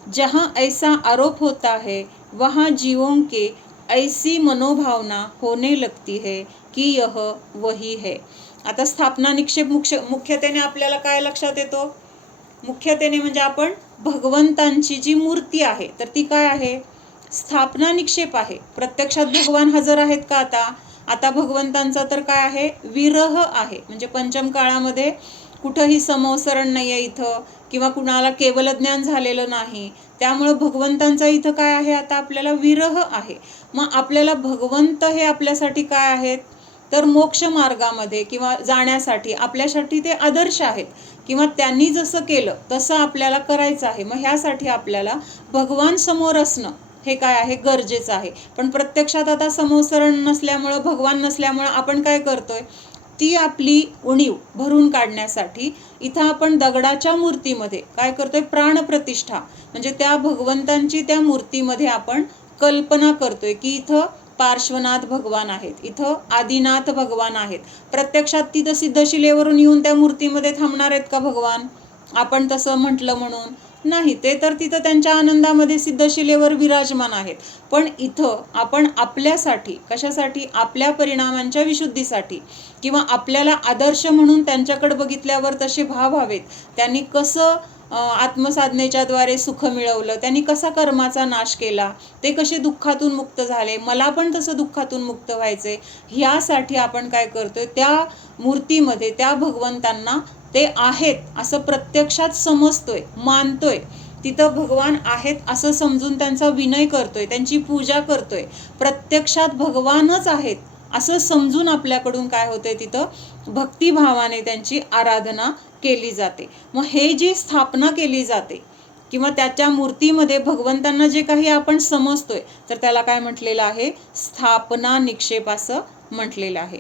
जहाँ ऐसा आरोप होता है वहाँ जीवों के ऐसी मनोभावना होने लगती है कि यह वही है. आता स्थापना निक्षेप मुख्यतेने आपल्याला काय लक्षात येतो, मुख्यतेने म्हणजे आपण भगवंतांची जी मूर्ती आहे तर ती काय आहे, स्थापना निक्षेप आहे. प्रत्यक्षात भगवान हजर आहेत का आता भगवंतांचा तर काय आहे, विरह आहे. म्हणजे पंचम काळामध्ये कुठंही समवसरण नाही आहे इथं, किंवा कुणाला केवल ज्ञान झालेलं नाही, त्यामुळं भगवंतांचा इथं काय आहे, आता आपल्याला विरह आहे. मग आपल्याला भगवंत हे आपल्यासाठी काय आहेत, तर मोक्ष मार्गामध्ये किंवा जाण्यासाठी आपल्यासाठी ते आदर्श आहेत, किंवा त्यांनी जसं केलं तसं आपल्याला करायचं आहे. मग ह्यासाठी आपल्याला भगवान समोर असणं हे काय आहे, गरजेचं आहे. पण प्रत्यक्षात आता समोसरण नसल्यामुळं, भगवान नसल्यामुळं आपण काय करतोय, ती आपली उणीव भरून काढण्यासाठी इथं आपण दगडाच्या मूर्तीमध्ये काय करतोय, प्राणप्रतिष्ठा, म्हणजे त्या भगवंतांची त्या मूर्तीमध्ये आपण कल्पना करतोय की इथं पार्श्वनाथ भगवान आहेत, इथं आदिनाथ भगवान आहेत. प्रत्यक्षात तिथं सिद्धशिलेवरून येऊन त्या मूर्तीमध्ये थांबणार आहेत का भगवान, आपण तसं म्हटलं म्हणून नाही, ते तर तिथं त्यांच्या आनंदामध्ये सिद्धशिलेवर विराजमान आहेत. पण इथं आपण आपल्यासाठी, कशासाठी, आपल्या परिणामांच्या विशुद्धीसाठी किंवा आपल्याला आदर्श म्हणून त्यांच्याकडे बघितल्यावर तसे भाव हवेत, त्यांनी कसं आत्मसाधनेच्या द्वारे सुख मिळवलं, त्यांनी कसा कर्माचा नाश केला, ते कसे दुःखातून मुक्त झाले, मला पण तसं दुःखातून मुक्त व्हायचे, ह्यासाठी आपण काय करतोय, त्या मूर्तीमध्ये त्या भगवंतांना ते आहेत असं प्रत्यक्षात समजतोय, मानतोय. तिथं भगवान आहेत असं समजून त्यांचा विनय करतोय, त्यांची पूजा करतोय, प्रत्यक्षात भगवानच आहेत असं समजून आपल्याकडून काय होतंय, तिथं भक्तिभावाने त्यांची आराधना केली जाते. मग हे जी स्थापना केली जाते किंवा त्याच्या मूर्तीमध्ये भगवंतांना जे काही आपण समजतोय, तर त्याला काय म्हटलेलं आहे, स्थापना निक्षेप असं म्हटलेलं आहे.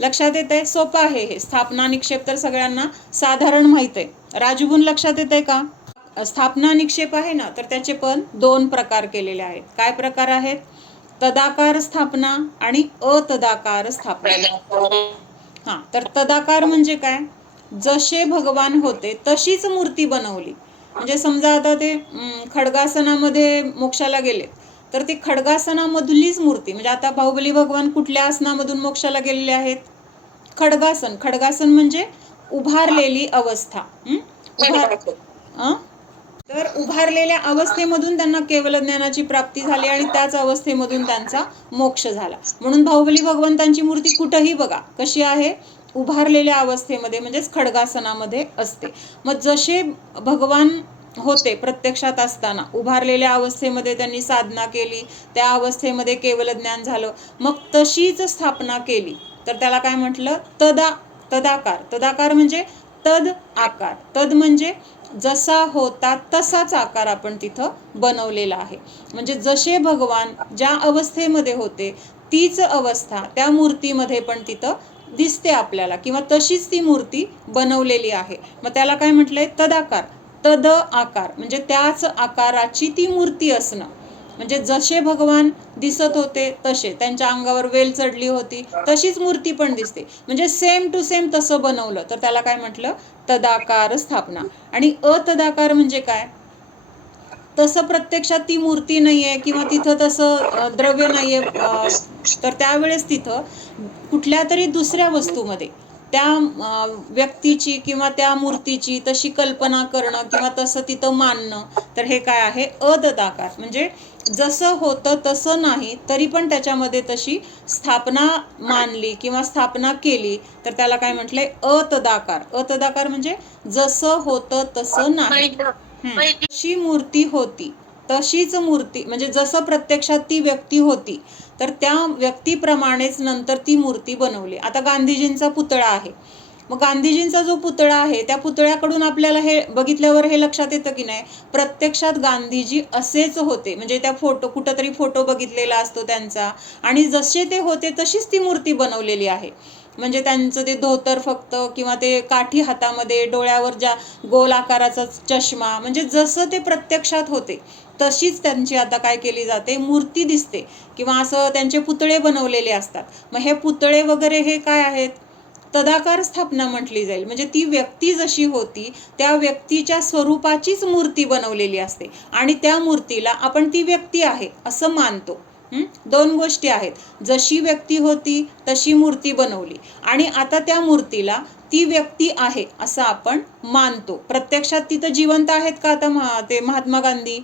लक्षात येत आहे? सोपं आहे हे. स्थापना निक्षेप तर सगळ्यांना साधारण माहित आहे. राजूबून लक्षात येत आहे का? स्थापना निक्षेप आहे ना, तर त्याचे पण 2 प्रकार केलेले आहेत. काय प्रकार आहेत? तदाकार स्थापना आणि अतदाकार स्थापना. हा, तर तदाकार म्हणजे काय? जसे भगवान होते तशीच मूर्ती बनवली. म्हणजे समजा आता ते खड्गासनामध्ये मोक्षाला गेले, तर ती खड्गासनामधलीच मूर्ती, म्हणजे आता बाहुबली भगवान कुठल्या आसनामधून मोक्षाला गेलेले आहेत? खड्गासन. खड्गासन म्हणजे उभारलेली अवस्था. तर उभारलेल्या अवस्थेमधून त्यांना केवल ज्ञानाची प्राप्ती झाली आणि त्याच अवस्थेमधून त्यांचा मोक्ष झाला. म्हणून बाहुबली भगवंतांची मूर्ती कुठंही बघा कशी आहे, उभारलेल्या अवस्थेमध्ये, म्हणजेच खड्गासनामध्ये असते. मग जसे भगवान होते प्रत्यक्षात असताना, उभारलेल्या अवस्थेमध्ये त्यांनी साधना केली, त्या अवस्थेमध्ये केवल ज्ञान झालं, मग तशीच स्थापना केली, तर त्याला काय म्हटलं? तदाकार. तदाकार म्हणजे तद आकार. तद म्हणजे जसा होता तसाच आकार आपण तिथं बनवलेला आहे. म्हणजे जसे भगवान ज्या अवस्थेमध्ये होते तीच अवस्था त्या मूर्तीमध्ये पण तिथं दिसते आपल्याला, किंवा तशीच ती मूर्ती बनवलेली आहे. मग त्याला काय म्हटलंय? तदाकार. तद आकार म्हणजे त्याच आकाराची ती मूर्ती असणं. म्हणजे जसे भगवान दिसत होते तसे, त्यांच्या अंगावर वेल चढली होती तशीच मूर्ती पण दिसते, म्हणजे सेम टू सेम तसं बनवलं, तर त्याला काय म्हटलं? तदाकार स्थापना. आणि अतदाकार म्हणजे काय? तसं प्रत्यक्षात ती मूर्ती नाहीये किंवा तिथं तसं द्रव्य नाहीये, तर त्यावेळेस तिथं कुठल्या तरी दुसऱ्या वस्तूमध्ये त्या व्यक्तीची किंवा त्या मूर्तीची तशी कल्पना करणं किंवा तसं तिथं मानणं, तर हे काय आहे? अतदाकार. म्हणजे जसं होतं तसं नाही, तरी पण त्याच्यामध्ये तशी स्थापना मानली किंवा स्थापना केली, तर त्याला काय म्हटलंय? अतदाकार. अतदाकार म्हणजे जसं होतं तसं नाही. तशी मूर्ती होती तशीच मूर्ती, म्हणजे जसं प्रत्यक्षात ती व्यक्ती होती, तर त्या व्यक्तीप्रमाणेच नंतर ती मूर्ती बनवली. आता गांधीजींचा पुतळा आहे, मग गांधीजींचा जो पुतळा आहे त्या पुतळ्याकडून आपल्याला हे बघितल्यावर हे लक्षात येतं की नाही, प्रत्यक्षात गांधीजी असेच होते. म्हणजे त्या कुठंतरी फोटो बघितलेला असतो त्यांचा, आणि जसे ते होते तशीच ती मूर्ती बनवलेली आहे. म्हणजे त्यांचं ते धोतर फक्त, किंवा ते काठी हातामध्ये, डोळ्यावर ज्या गोल आकाराचा चष्मा, म्हणजे जसं ते प्रत्यक्षात होते तशीच त्यांची आता काय केली जाते? मूर्ती दिसते, किंवा असं त्यांचे पुतळे बनवलेले असतात. मग हे पुतळे वगैरे हे काय आहेत? तदाकार स्थापना म्हटली जाईल. म्हणजे ती व्यक्ती जशी होती त्या व्यक्तीच्या स्वरूपाचीच मूर्ती बनवलेली असते, आणि त्या मूर्तीला आपण ती व्यक्ती आहे असं मानतो. 2 गोष्टी आहेत. जशी व्यक्ती होती तशी मूर्ती बनवली, आणि आता त्या मूर्तीला ती व्यक्ती आहे असं आपण मानतो. प्रत्यक्षात तिथं जिवंत आहेत का आता ते महात्मा गांधी?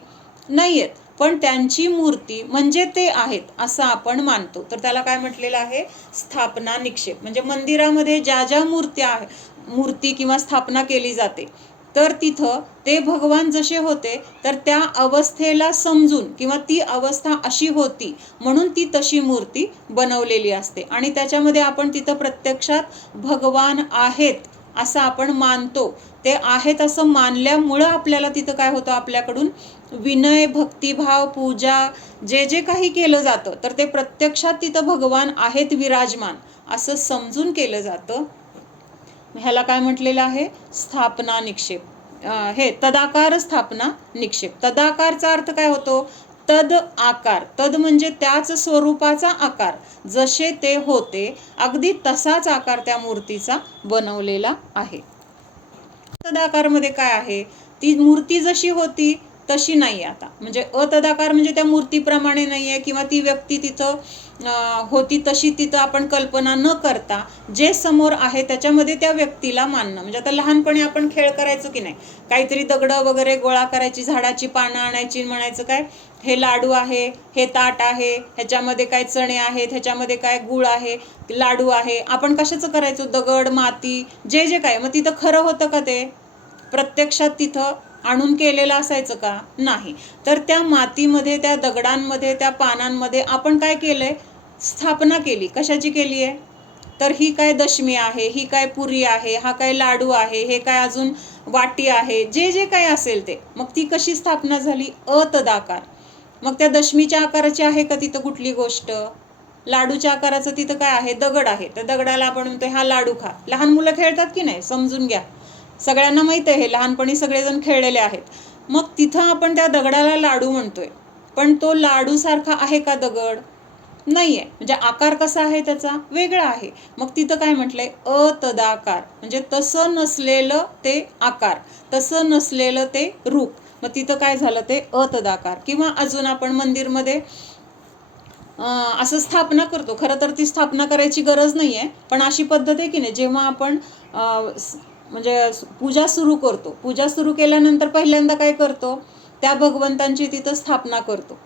नाही आहेत, पण त्यांची मूर्ती म्हणजे ते आहेत असं आपण मानतो. तर त्याला काय म्हटलेलं आहे? स्थापना निक्षेप. म्हणजे मंदिरामध्ये ज्या ज्या मूर्ती किंवा स्थापना केली जाते, तर तिथं ते भगवान जसे होते तर त्या अवस्थेला समजून, किंवा ती अवस्था अशी होती म्हणून ती तशी मूर्ती बनवलेली असते, आणि त्याच्यामध्ये आपण तिथं प्रत्यक्षात भगवान आहेत असं आपण मानतो. ते आहेत असं मानल्यामुळं आपल्याला तिथं काय होतं? आपल्याकडून विनय, भक्तिभाव, पूजा जे जे काही केलं जातं, तर ते प्रत्यक्षात तिथं भगवान आहेत विराजमान असं समजून केलं जातं. ह्याला काय म्हटलेलं आहे? स्थापना निक्षेप. हे तदाकार स्थापना निक्षेप. तदाकारचा अर्थ काय होतो? तद आकार. तद म्हणजे त्याच स्वरूपाचा आकार, जसे ते होते अगदी तसाच आकार त्या मूर्तीचा बनवलेला आहे. तदाकारमध्ये काय आहे? ती मूर्ती जशी होती तशी नाही आता. म्हणजे अतदाकार म्हणजे त्या मूर्तीप्रमाणे नाही आहे, किंवा ती व्यक्ती तिथं होती तशी तिथं आपण कल्पना न करता जे समोर आहे त्याच्यामध्ये त्या व्यक्तीला मानणं. म्हणजे आता लहानपणी आपण खेळ करायचो की नाही, काहीतरी दगडं वगैरे गोळा करायची, झाडाची पानं आणायची, म्हणायचं काय हे लाडू आहे, हे ताट आहे, ह्याच्यामध्ये काय चणे आहेत, ह्याच्यामध्ये काय गुळ आहे, लाडू आहे. आपण कशाचं करायचो? दगड, माती, जे जे काय. मग तिथं खरं होतं का ते? प्रत्यक्षात तिथं आणून केलेलं असायचं का? नाही. तर त्या मातीमध्ये, त्या दगडांमध्ये, त्या पानांमध्ये आपण काय केलंय? स्थापना केली. कशाची केली आहे? तर ही काय दशमी आहे, ही काय पुरी आहे, हा काय लाडू आहे, हे काय अजून वाटी आहे, जे जे काय असेल ते. मग ती कशी स्थापना झाली? अतदाकार. मग त्या दशमीच्या आकाराची आहे का तिथं कुठली गोष्ट? लाडूच्या आकाराचं तिथं काय आहे? दगड आहे. त्या दगडाला आपण म्हणतो हा लाडू खा. लहान मुलं खेळतात की नाही? समजून घ्या. सगळ्यांना माहिती आहे, हे लहानपणी सगळेजण खेळलेले आहेत. मग तिथं आपण त्या दगडाला लाडू म्हणतोय, पण तो लाडू सारखा आहे का दगड? नाहीये. म्हणजे आकार कसा आहे त्याचा? वेगळा आहे. मग तिथं काय म्हटलंय? अतदाकार. म्हणजे तसं नसलेलं ते आकार, तसं नसलेलं ते रूप. मग तिथं काय झालं? ते अतदाकार. किंवा अजून आपण मंदिरमध्ये असं स्थापना करतो. खरं तर ती स्थापना करायची गरज नाही आहे, पण अशी पद्धत आहे की नाही, जेव्हा आपण म्हणजे पूजा सुरू करतो, पूजा सुरू केल्यानंतर पहिल्यांदा काय करतो? त्या भगवंतांची तिथं स्थापना करतो.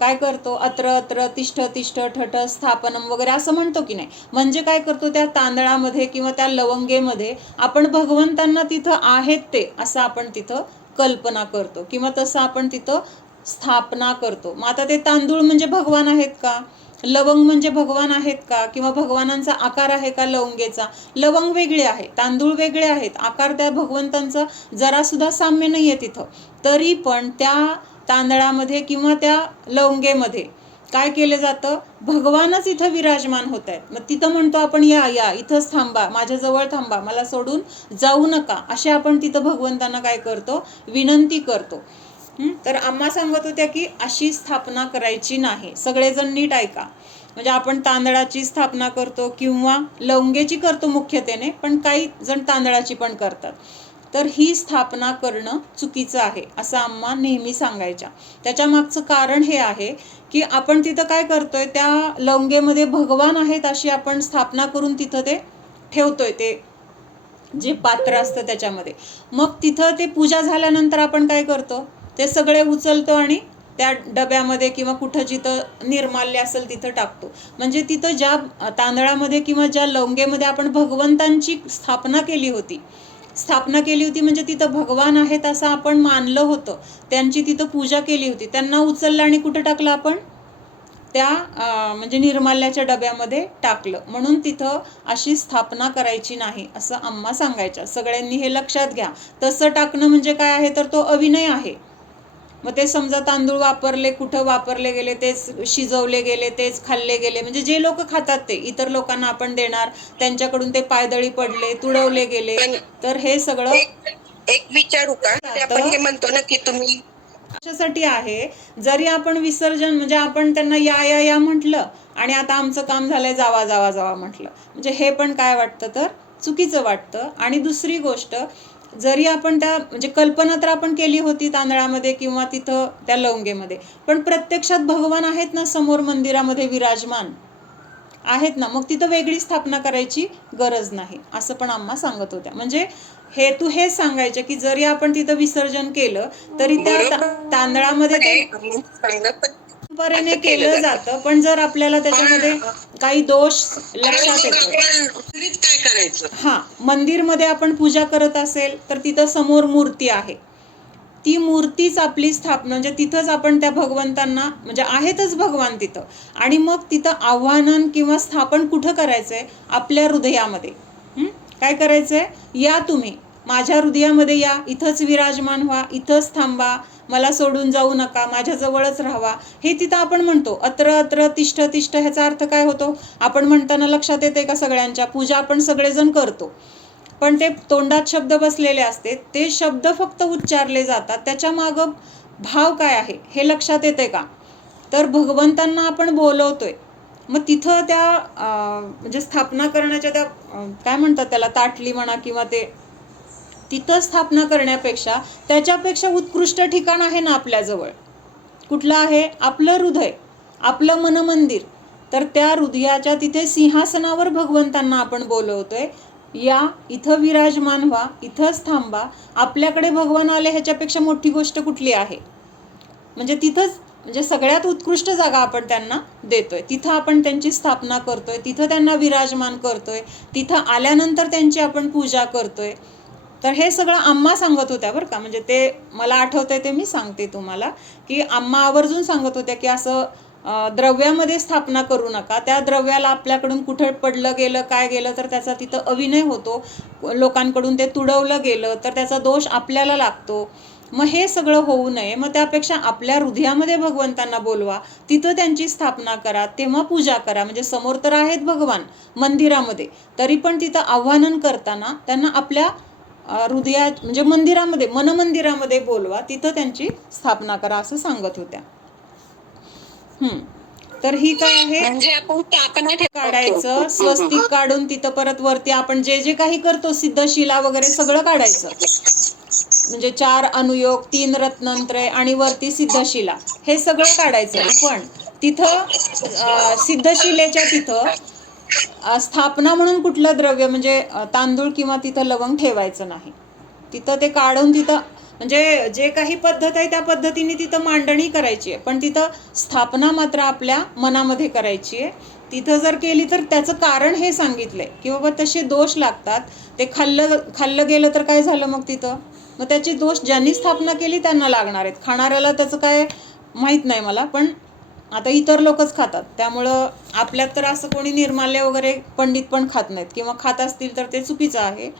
काय करतो? अत्र अत्र तिष्ठ तिष्ठ ठठ स्थापनम वगैरे असं म्हणतो की नाही. म्हणजे काय करतो? त्या तांदळामध्ये किंवा त्या लवंगेमध्ये आपण भगवंतांना तिथं आहेत ते असं आपण तिथं कल्पना करतो, किंवा तसं आपण तिथं स्थापना करतो. मग आता ते तांदूळ म्हणजे भगवान आहेत का? लवंग म्हणजे भगवान आहेत का? किंवा भगवानांचा आकार आहे का लवंगेचा? लवंग वेगळे आहे, तांदूळ वेगळे आहेत, आकार त्या भगवंतांचा जरा सुद्धा साम्य नाहीये तिथं. तरी पण त्या तांदळामध्ये किंवा त्या लवंगेमध्ये काय केलं जातं? भगवानच इथं विराजमान होत आहेत. मग तिथं म्हणतो आपण या या इथंच थांबा, माझ्याजवळ थांबा, मला सोडून जाऊ नका, असे आपण तिथं भगवंतांना काय करतो? विनंती करतो. तर आम्हा सांगत होत्या की अशी स्थापना करायची नाही. सगळेजण नीट ऐका. म्हणजे आपण तांदळाची स्थापना करतो किंवा लवंगेची करतो मुख्यतेने, पण काही जण तांदळाची पण करतात. तर ही स्थापना करणं चुकीचं आहे असं आम्हा नेहमी सांगायच्या. त्याच्या मागचं कारण हे आहे की आपण तिथं काय करतोय? त्या लवंगेमध्ये भगवान आहेत अशी आपण स्थापना करून तिथं ते ठेवतोय, ते जे पात्र असतं त्याच्यामध्ये. मग तिथं ते पूजा झाल्यानंतर आपण काय करतो? ते सगळे उचलतो आणि त्या डब्यामध्ये किंवा कुठं जिथं निर्माल्य असेल तिथं टाकतो. म्हणजे तिथं ज्या तांदळामध्ये किंवा ज्या लवंगेमध्ये आपण भगवंतांची स्थापना केली होती म्हणजे तिथं भगवान आहेत असं आपण मानलं होतं, त्यांची तिथं पूजा केली होती, त्यांना उचललं आणि कुठं टाकलं आपण? त्या म्हणजे निर्माल्याच्या डब्यामध्ये टाकलं. म्हणून तिथं अशी स्थापना करायची नाही असं आम्हा सांगायच्या. सगळ्यांनी हे लक्षात घ्या. तसं टाकणं म्हणजे काय आहे? तर तो अविनय आहे. मग ते समजा तांदूळ वापरले, कुठं वापरले गेले, तेच शिजवले गेले, तेच खाल्ले गेले, म्हणजे जे लोक खातात ते इतर लोकांना आपण देणार, त्यांच्याकडून ते पायदळी पडले, तुडवले गेले, तर हे सगळं एक विचारू का? आपण हे म्हणतो ना की तुम्ही कशासाठी आहे? जरी आपण विसर्जन म्हणजे आपण त्यांना या या या म्हटलं आणि आता आमचं काम झालंय जावा जावा जावा म्हटलं, म्हणजे हे पण काय वाटतं? तर चुकीचं वाटतं. आणि दुसरी गोष्ट, जरी आपण त्या म्हणजे कल्पना तर आपण केली होती तांदळामध्ये किंवा तिथं त्या लवंगेमध्ये, पण प्रत्यक्षात भगवान आहेत ना समोर मंदिरामध्ये विराजमान आहेत ना, मग तिथं वेगळी स्थापना करायची गरज नाही असं पण आम्हा सांगत होत्या. म्हणजे हेतू हेच सांगायचे की जरी आपण तिथं विसर्जन केलं तरी त्या तांदळामध्ये ते परंपरेने केलं जातं, पण जर आपल्याला त्याच्यामध्ये काही दोष लक्षात येतो, काय करायचं? हा, मंदिरमध्ये आपण पूजा करत असेल तर तिथं समोर मूर्ती आहे, ती मूर्तीच आपली स्थापना, म्हणजे तिथंच आपण त्या भगवंतांना म्हणजे आहेतच भगवान तिथं, आणि मग तिथं आव्हान किंवा स्थापन कुठं करायचंय? आपल्या हृदयामध्ये. काय करायचंय? या तुम्ही माझ्या हृदयामध्ये या, इथंच विराजमान व्हा, इथंच थांबा, मला सोडून जाऊ नका, माझ्याजवळच राहावा, हे तिथं आपण म्हणतो. अत्र अत्र तिष्ठ तिष्ठ ह्याचा अर्थ काय होतो? आपण म्हणताना लक्षात येते का? सगळ्यांच्या पूजा आपण सगळेजण करतो, पण ते तोंडात शब्द बसलेले असते, ते शब्द फक्त उच्चारले जातात, त्याच्या मागं भाव काय आहे हे लक्षात येते का? तर भगवंतांना आपण बोलवतोय, मग तिथं त्या म्हणजे स्थापना करण्याच्या त्या काय म्हणतात त्याला, ताटली म्हणा किंवा ते तिथं स्थापना करण्यापेक्षा त्याच्यापेक्षा उत्कृष्ट ठिकाण आहे ना आपल्याजवळ. कुठलं आहे? आपलं हृदय, आपलं मनमंदिर. तर त्या हृदयाच्या तिथे सिंहासनावर भगवंतांना आपण बोलवतोय, या इथं विराजमान व्हा, इथंच थांबा, आपल्याकडे भगवान आले, ह्याच्यापेक्षा मोठी गोष्ट कुठली आहे? म्हणजे तिथंच म्हणजे सगळ्यात उत्कृष्ट जागा आपण त्यांना देतोय, तिथं आपण त्यांची स्थापना करतोय, तिथं त्यांना विराजमान करतोय, तिथं आल्यानंतर त्यांची आपण पूजा करतोय. तर हे सगळं आम्हा सांगत होत्या बरं का, म्हणजे ते मला आठवतंय ते मी सांगते तुम्हाला, की आम्हा आवर्जून सांगत होत्या की असं द्रव्यामध्ये स्थापना करू नका. त्या द्रव्याला आपल्याकडून कुठे पडलं गेलं काय गेलं तर त्याचा तिथं अविनय होतो, लोकांकडून ते तुडवलं गेलं तर त्याचा दोष आपल्याला लागतो. मग हे सगळं होऊ नये, मग त्यापेक्षा आपल्या हृदयामध्ये भगवंतांना बोलवा, तिथं त्यांची स्थापना करा, तेव्हा पूजा करा. म्हणजे समोर तर आहेत भगवान मंदिरामध्ये, तरी पण तिथं आव्हानं करताना त्यांना आपल्या हृदयात म्हणजे मंदिरामध्ये, मनमंदिरामध्ये बोलवा, तिथं त्यांची स्थापना करा असं सांगत होत्या. तर ही काय आहे, म्हणजे आपण स्थापना काढायचं, स्वस्तिक काढून तिथं परत वरती आपण जे जे काही करतो सिद्धशिला वगैरे सगळं काढायचं. म्हणजे 4 अनुयोग, 3 रत्नंत्रे आणि वरती सिद्धशिला हे सगळं काढायचं. पण तिथं सिद्धशिलेच्या तिथं स्थापना म्हणून कुठलं द्रव्य म्हणजे तांदूळ किंवा तिथं लवंग ठेवायचं नाही. तिथं ते काढून तिथं म्हणजे जे काही पद्धत आहे त्या पद्धतीने तिथं मांडणी करायची आहे, पण तिथं स्थापना मात्र आपल्या मनामध्ये करायची आहे. तिथं जर केली तर त्याचं कारण हे सांगितलंय की बाबा तसे दोष लागतात, ते खाल्लं गेलं तर काय झालं मग तिथं, मग त्याचे दोष ज्यांनी स्थापना केली त्यांना लागणार आहेत. खाणाऱ्याला त्याचं काय माहीत नाही मला, पण आता इतर लोकच खातात, त्यामुळं आपल्यात तर असं कोणी निर्माल्य वगैरे पंडित पण खात नाहीत, किंवा खात असतील तर ते चुकीचं आहे.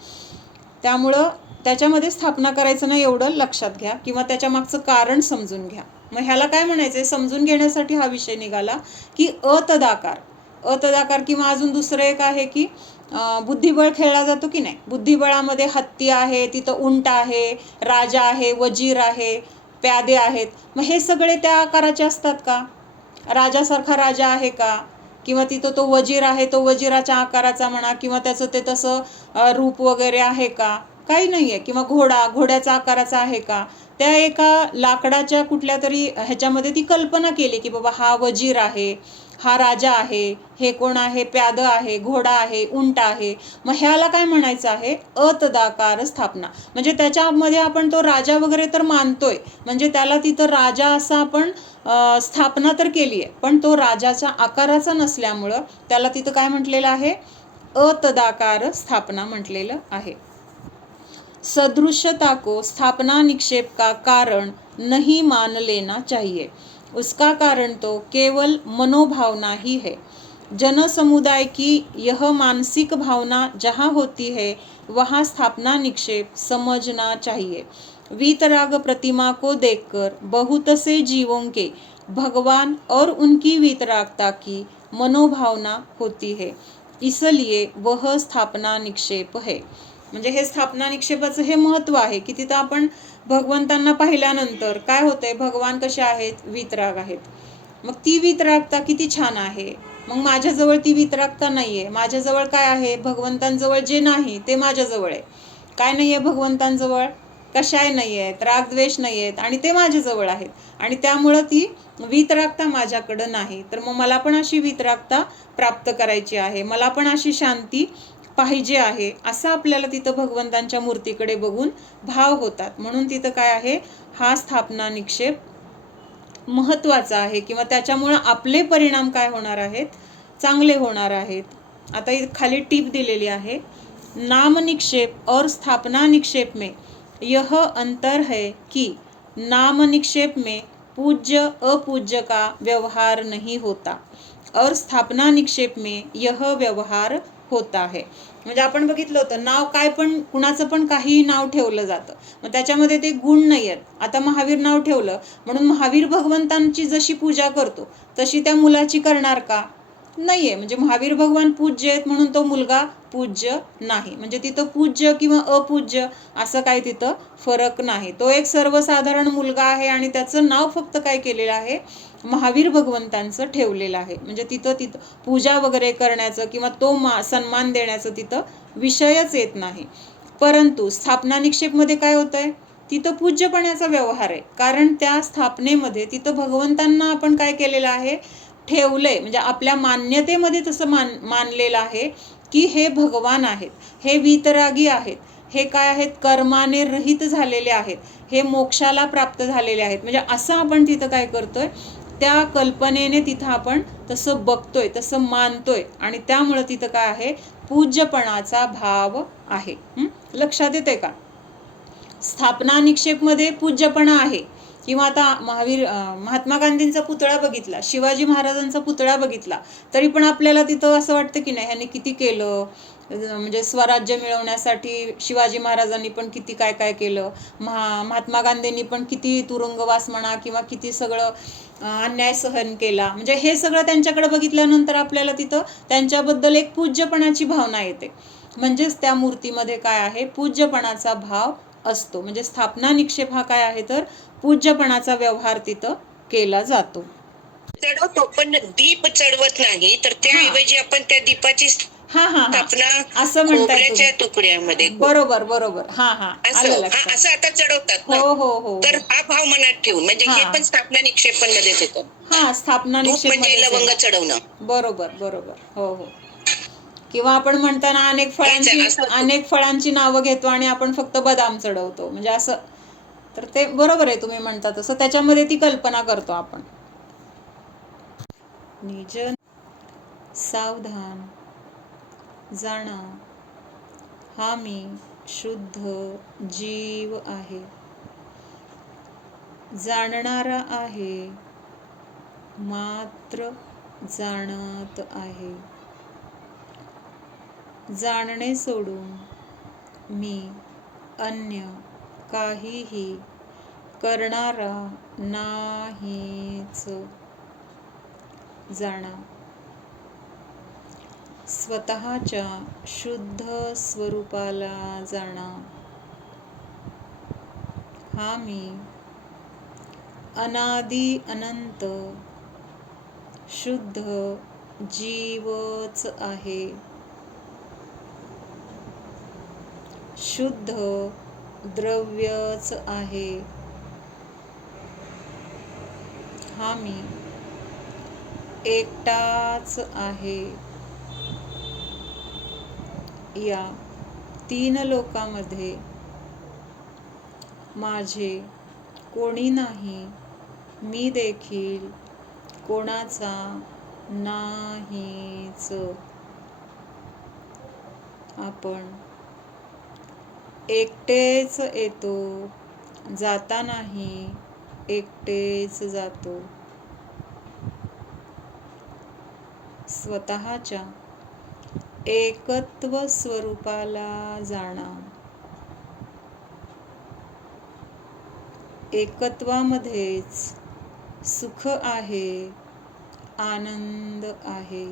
त्यामुळं त्याच्यामध्ये स्थापना करायचं नाही एवढं लक्षात घ्या, किंवा त्याच्या मागचं कारण समजून घ्या. मग ह्याला काय म्हणायचं, समजून घेण्यासाठी हा विषय निघाला की अतदाकार किंवा अजून दुसरं एक आहे की बुद्धिबळ खेळला जातो की नाही, बुद्धिबळामध्ये हत्ती आहे, तिथं उंट आहे, राजा आहे, वजीर आहे, प्यादे आहेत. मग हे सगळे त्या आकाराचे असतात का, राजासारखा राजा आहे का, किंवा तिथं तो वजीर आहे तो वजिराच्या आकाराचा म्हणा, किंवा त्याचं ते तसं रूप वगैरे आहे का, काही नाही आहे. किंवा घोड्याचा आकाराचा आहे का, त्या एका लाकडाच्या कुठल्या तरी ह्याच्यामध्ये ती कल्पना केली की बाबा हा वजीर आहे, हा राजा आहे, हे कोण आहे, प्याद आहे, घोडा आहे, उंट आहे. मग ह्याला काय म्हणायचं आहे, अतदाकार स्थापना. म्हणजे त्याच्यामध्ये आपण तो राजा वगैरे तर मानतोय, म्हणजे त्याला तिथं राजा असं आपण स्थापना तर केली आहे, पण तो राजाच्या आकाराचा नसल्यामुळं त्याला तिथं काय म्हटलेलं आहे, अतदाकार स्थापना म्हटलेलं आहे. सदृशता को स्थापना निक्षेप का कारण नहीं मान लेना चाहिए. उसका कारण तो केवल मनोभावना ही है. जन समुदाय की यह मानसिक भावना जहाँ होती है वहाँ स्थापना निक्षेप समझना चाहिए. वीतराग प्रतिमा को देखकर बहुत से जीवों के भगवान और उनकी वीतरागता की मनोभावना होती है, इसलिए वह स्थापना निक्षेप है. म्हणजे हे स्थापना निक्षेपाचं हे महत्त्व आहे की तिथं आपण भगवंतांना पाहिल्यानंतर काय होतंय, भगवान कसे आहेत, वीतराग आहेत. मग ती वीतरागता किती छान आहे. मग माझ्याजवळ ती वीतरागता नाही आहे. माझ्याजवळ काय आहे, भगवंतांजवळ जे नाही ते माझ्याजवळ आहे. काय नाही आहे भगवंतांजवळ, कशाय नाही आहेत, रागद्वेष नाही आहेत, आणि ते माझ्याजवळ आहेत, आणि त्यामुळं ती वीतरागता माझ्याकडं नाही. तर मग मला पण अशी वीतरागता प्राप्त करायची आहे, मला पण अशी शांती पाहिजे आहे, असं आपल्याला तिथं भगवंतांच्या मूर्तीकडे बघून भाव होतात. म्हणून तिथं काय आहे, हा स्थापना निक्षेप महत्त्वाचा आहे, किंवा त्याच्यामुळं आपले परिणाम काय होणार आहेत, चांगले होणार आहेत. आता खाली टीप दिलेली आहे, नाम निक्षेप और स्थापना निक्षेप में यह अंतर है कि नाम निक्षेप में पूज्य अपूज्य का व्यवहार नहीं होता और स्थापना निक्षेप में यह व्यवहार होता है. म्हणजे आपण बघितलं होतं, नाव काय पण कुणाचं पण काही नाव ठेवलं जातं, मग त्याच्यामध्ये ते गुण नाही आहेत. आता महावीर नाव ठेवलं म्हणून महावीर भगवंतांची जशी पूजा करतो तशी त्या मुलाची करणार का, नाहीये. म्हणजे महावीर भगवान पूज्य आहेत म्हणून तो मुलगा पूज्य नाही. म्हणजे तिथं पूज्य किंवा अपूज्य असं काय तिथं फरक नाही. तो एक सर्वसाधारण मुलगा आहे आणि त्याचं नाव फक्त काय केलेलं आहे, महावीर भगवंतांचं ठेवलेलं आहे. म्हणजे तिथं पूजा वगैरे करण्याचं किंवा तो सन्मान देण्याचं तिथं विषयच येत नाही. परंतु स्थापना निक्षेपमध्ये काय होतंय, तिथं पूज्यपणाचा व्यवहार आहे, कारण त्या स्थापनेमध्ये तिथं भगवंतांना आपण काय केलेलं आहे, ठेवलंय. म्हणजे आपल्या मान्यतेमध्ये तसं मानलेलं आहे की हे भगवान आहेत, हे वीतरागी आहेत, हे काय आहेत, कर्माने रहित झालेले आहेत, हे मोक्षाला प्राप्त झालेले आहेत. म्हणजे असं आपण तिथं काय करतोय, त्या कल्पनेने तिथं आपण तसं बघतोय, तसं मानतोय, आणि त्यामुळं तिथं काय आहे, पूज्यपणाचा भाव आहे. लक्षात येते का. स्थापना निक्षेपमध्ये पूज्यपणा आहे. किंवा आता महात्मा गांधींचा पुतळा बघितला, शिवाजी महाराजांचा पुतळा बघितला, तरी पण आपल्याला तिथं असं वाटतं की नाही ह्यांनी किती केलं, म्हणजे स्वराज्य मिळवण्यासाठी शिवाजी महाराजांनी पण किती काय काय केलं, महात्मा गांधींनी पण किती तुरुंगवास म्हणा किंवा किती सगळं अन्याय सहन केला. म्हणजे हे सगळं त्यांच्याकडे बघितल्यानंतर आपल्याला तिथं त्यांच्याबद्दल एक पूज्यपणाची भावना येते. म्हणजेच त्या मूर्तीमध्ये काय आहे, पूज्यपणाचा भाव असतो. म्हणजे स्थापना निक्षेप हा काय आहे, तर पूज्यपणाचा व्यवहार तिथं केला जातो. चढवतो पण दीप चढवत नाही, तर त्याऐवजी आपण त्या दीपाची स्थापना असं म्हणताय खोबऱ्याच्या तुकड्यामध्ये. बरोबर बरोबर. आलं लक्षात. असं आता चढवतात ना. हो. तर हा भाव मनात ठेवून, म्हणजे हे पण स्थापना निक्षेपण मध्येच येतं. स्थापना धूप निक्षेप म्हणजे लवंग चढवणं. बरोबर. हो. किंवा आपण म्हणताना अनेक फळांची नावं घेतो आणि आपण फक्त बदाम चढवतो, म्हणजे असं. तर ते बरोबर आहे तुम्ही म्हणता तसं, त्याच्यामध्ये ती कल्पना करतो आपण. निज सावधान जाणा, हा मी शुद्ध जीव आहे, जाणणारा आहे, मात्र जाणत आहे. जाणणे सोडून मी अन्य काहीही करणारा नाहीच. जाणा, स्वतःच्या शुद्ध स्वरूपाला जाणा. हा मी अनादि अनंत शुद्ध जीवच आहे, शुद्ध द्रव्यच आहे. हा मी एकटाच आहे. या तीन लोकांमध्ये माझे कोणी नाही, मी देखील कोणाचा नाहीच. आपण एकटेच येतो, जातानाही एकटेच जातो. स्वतःच्या एकत्व स्वरूपाला जाणा. एकत्वामध्येच सुख आहे, आनंद आहे.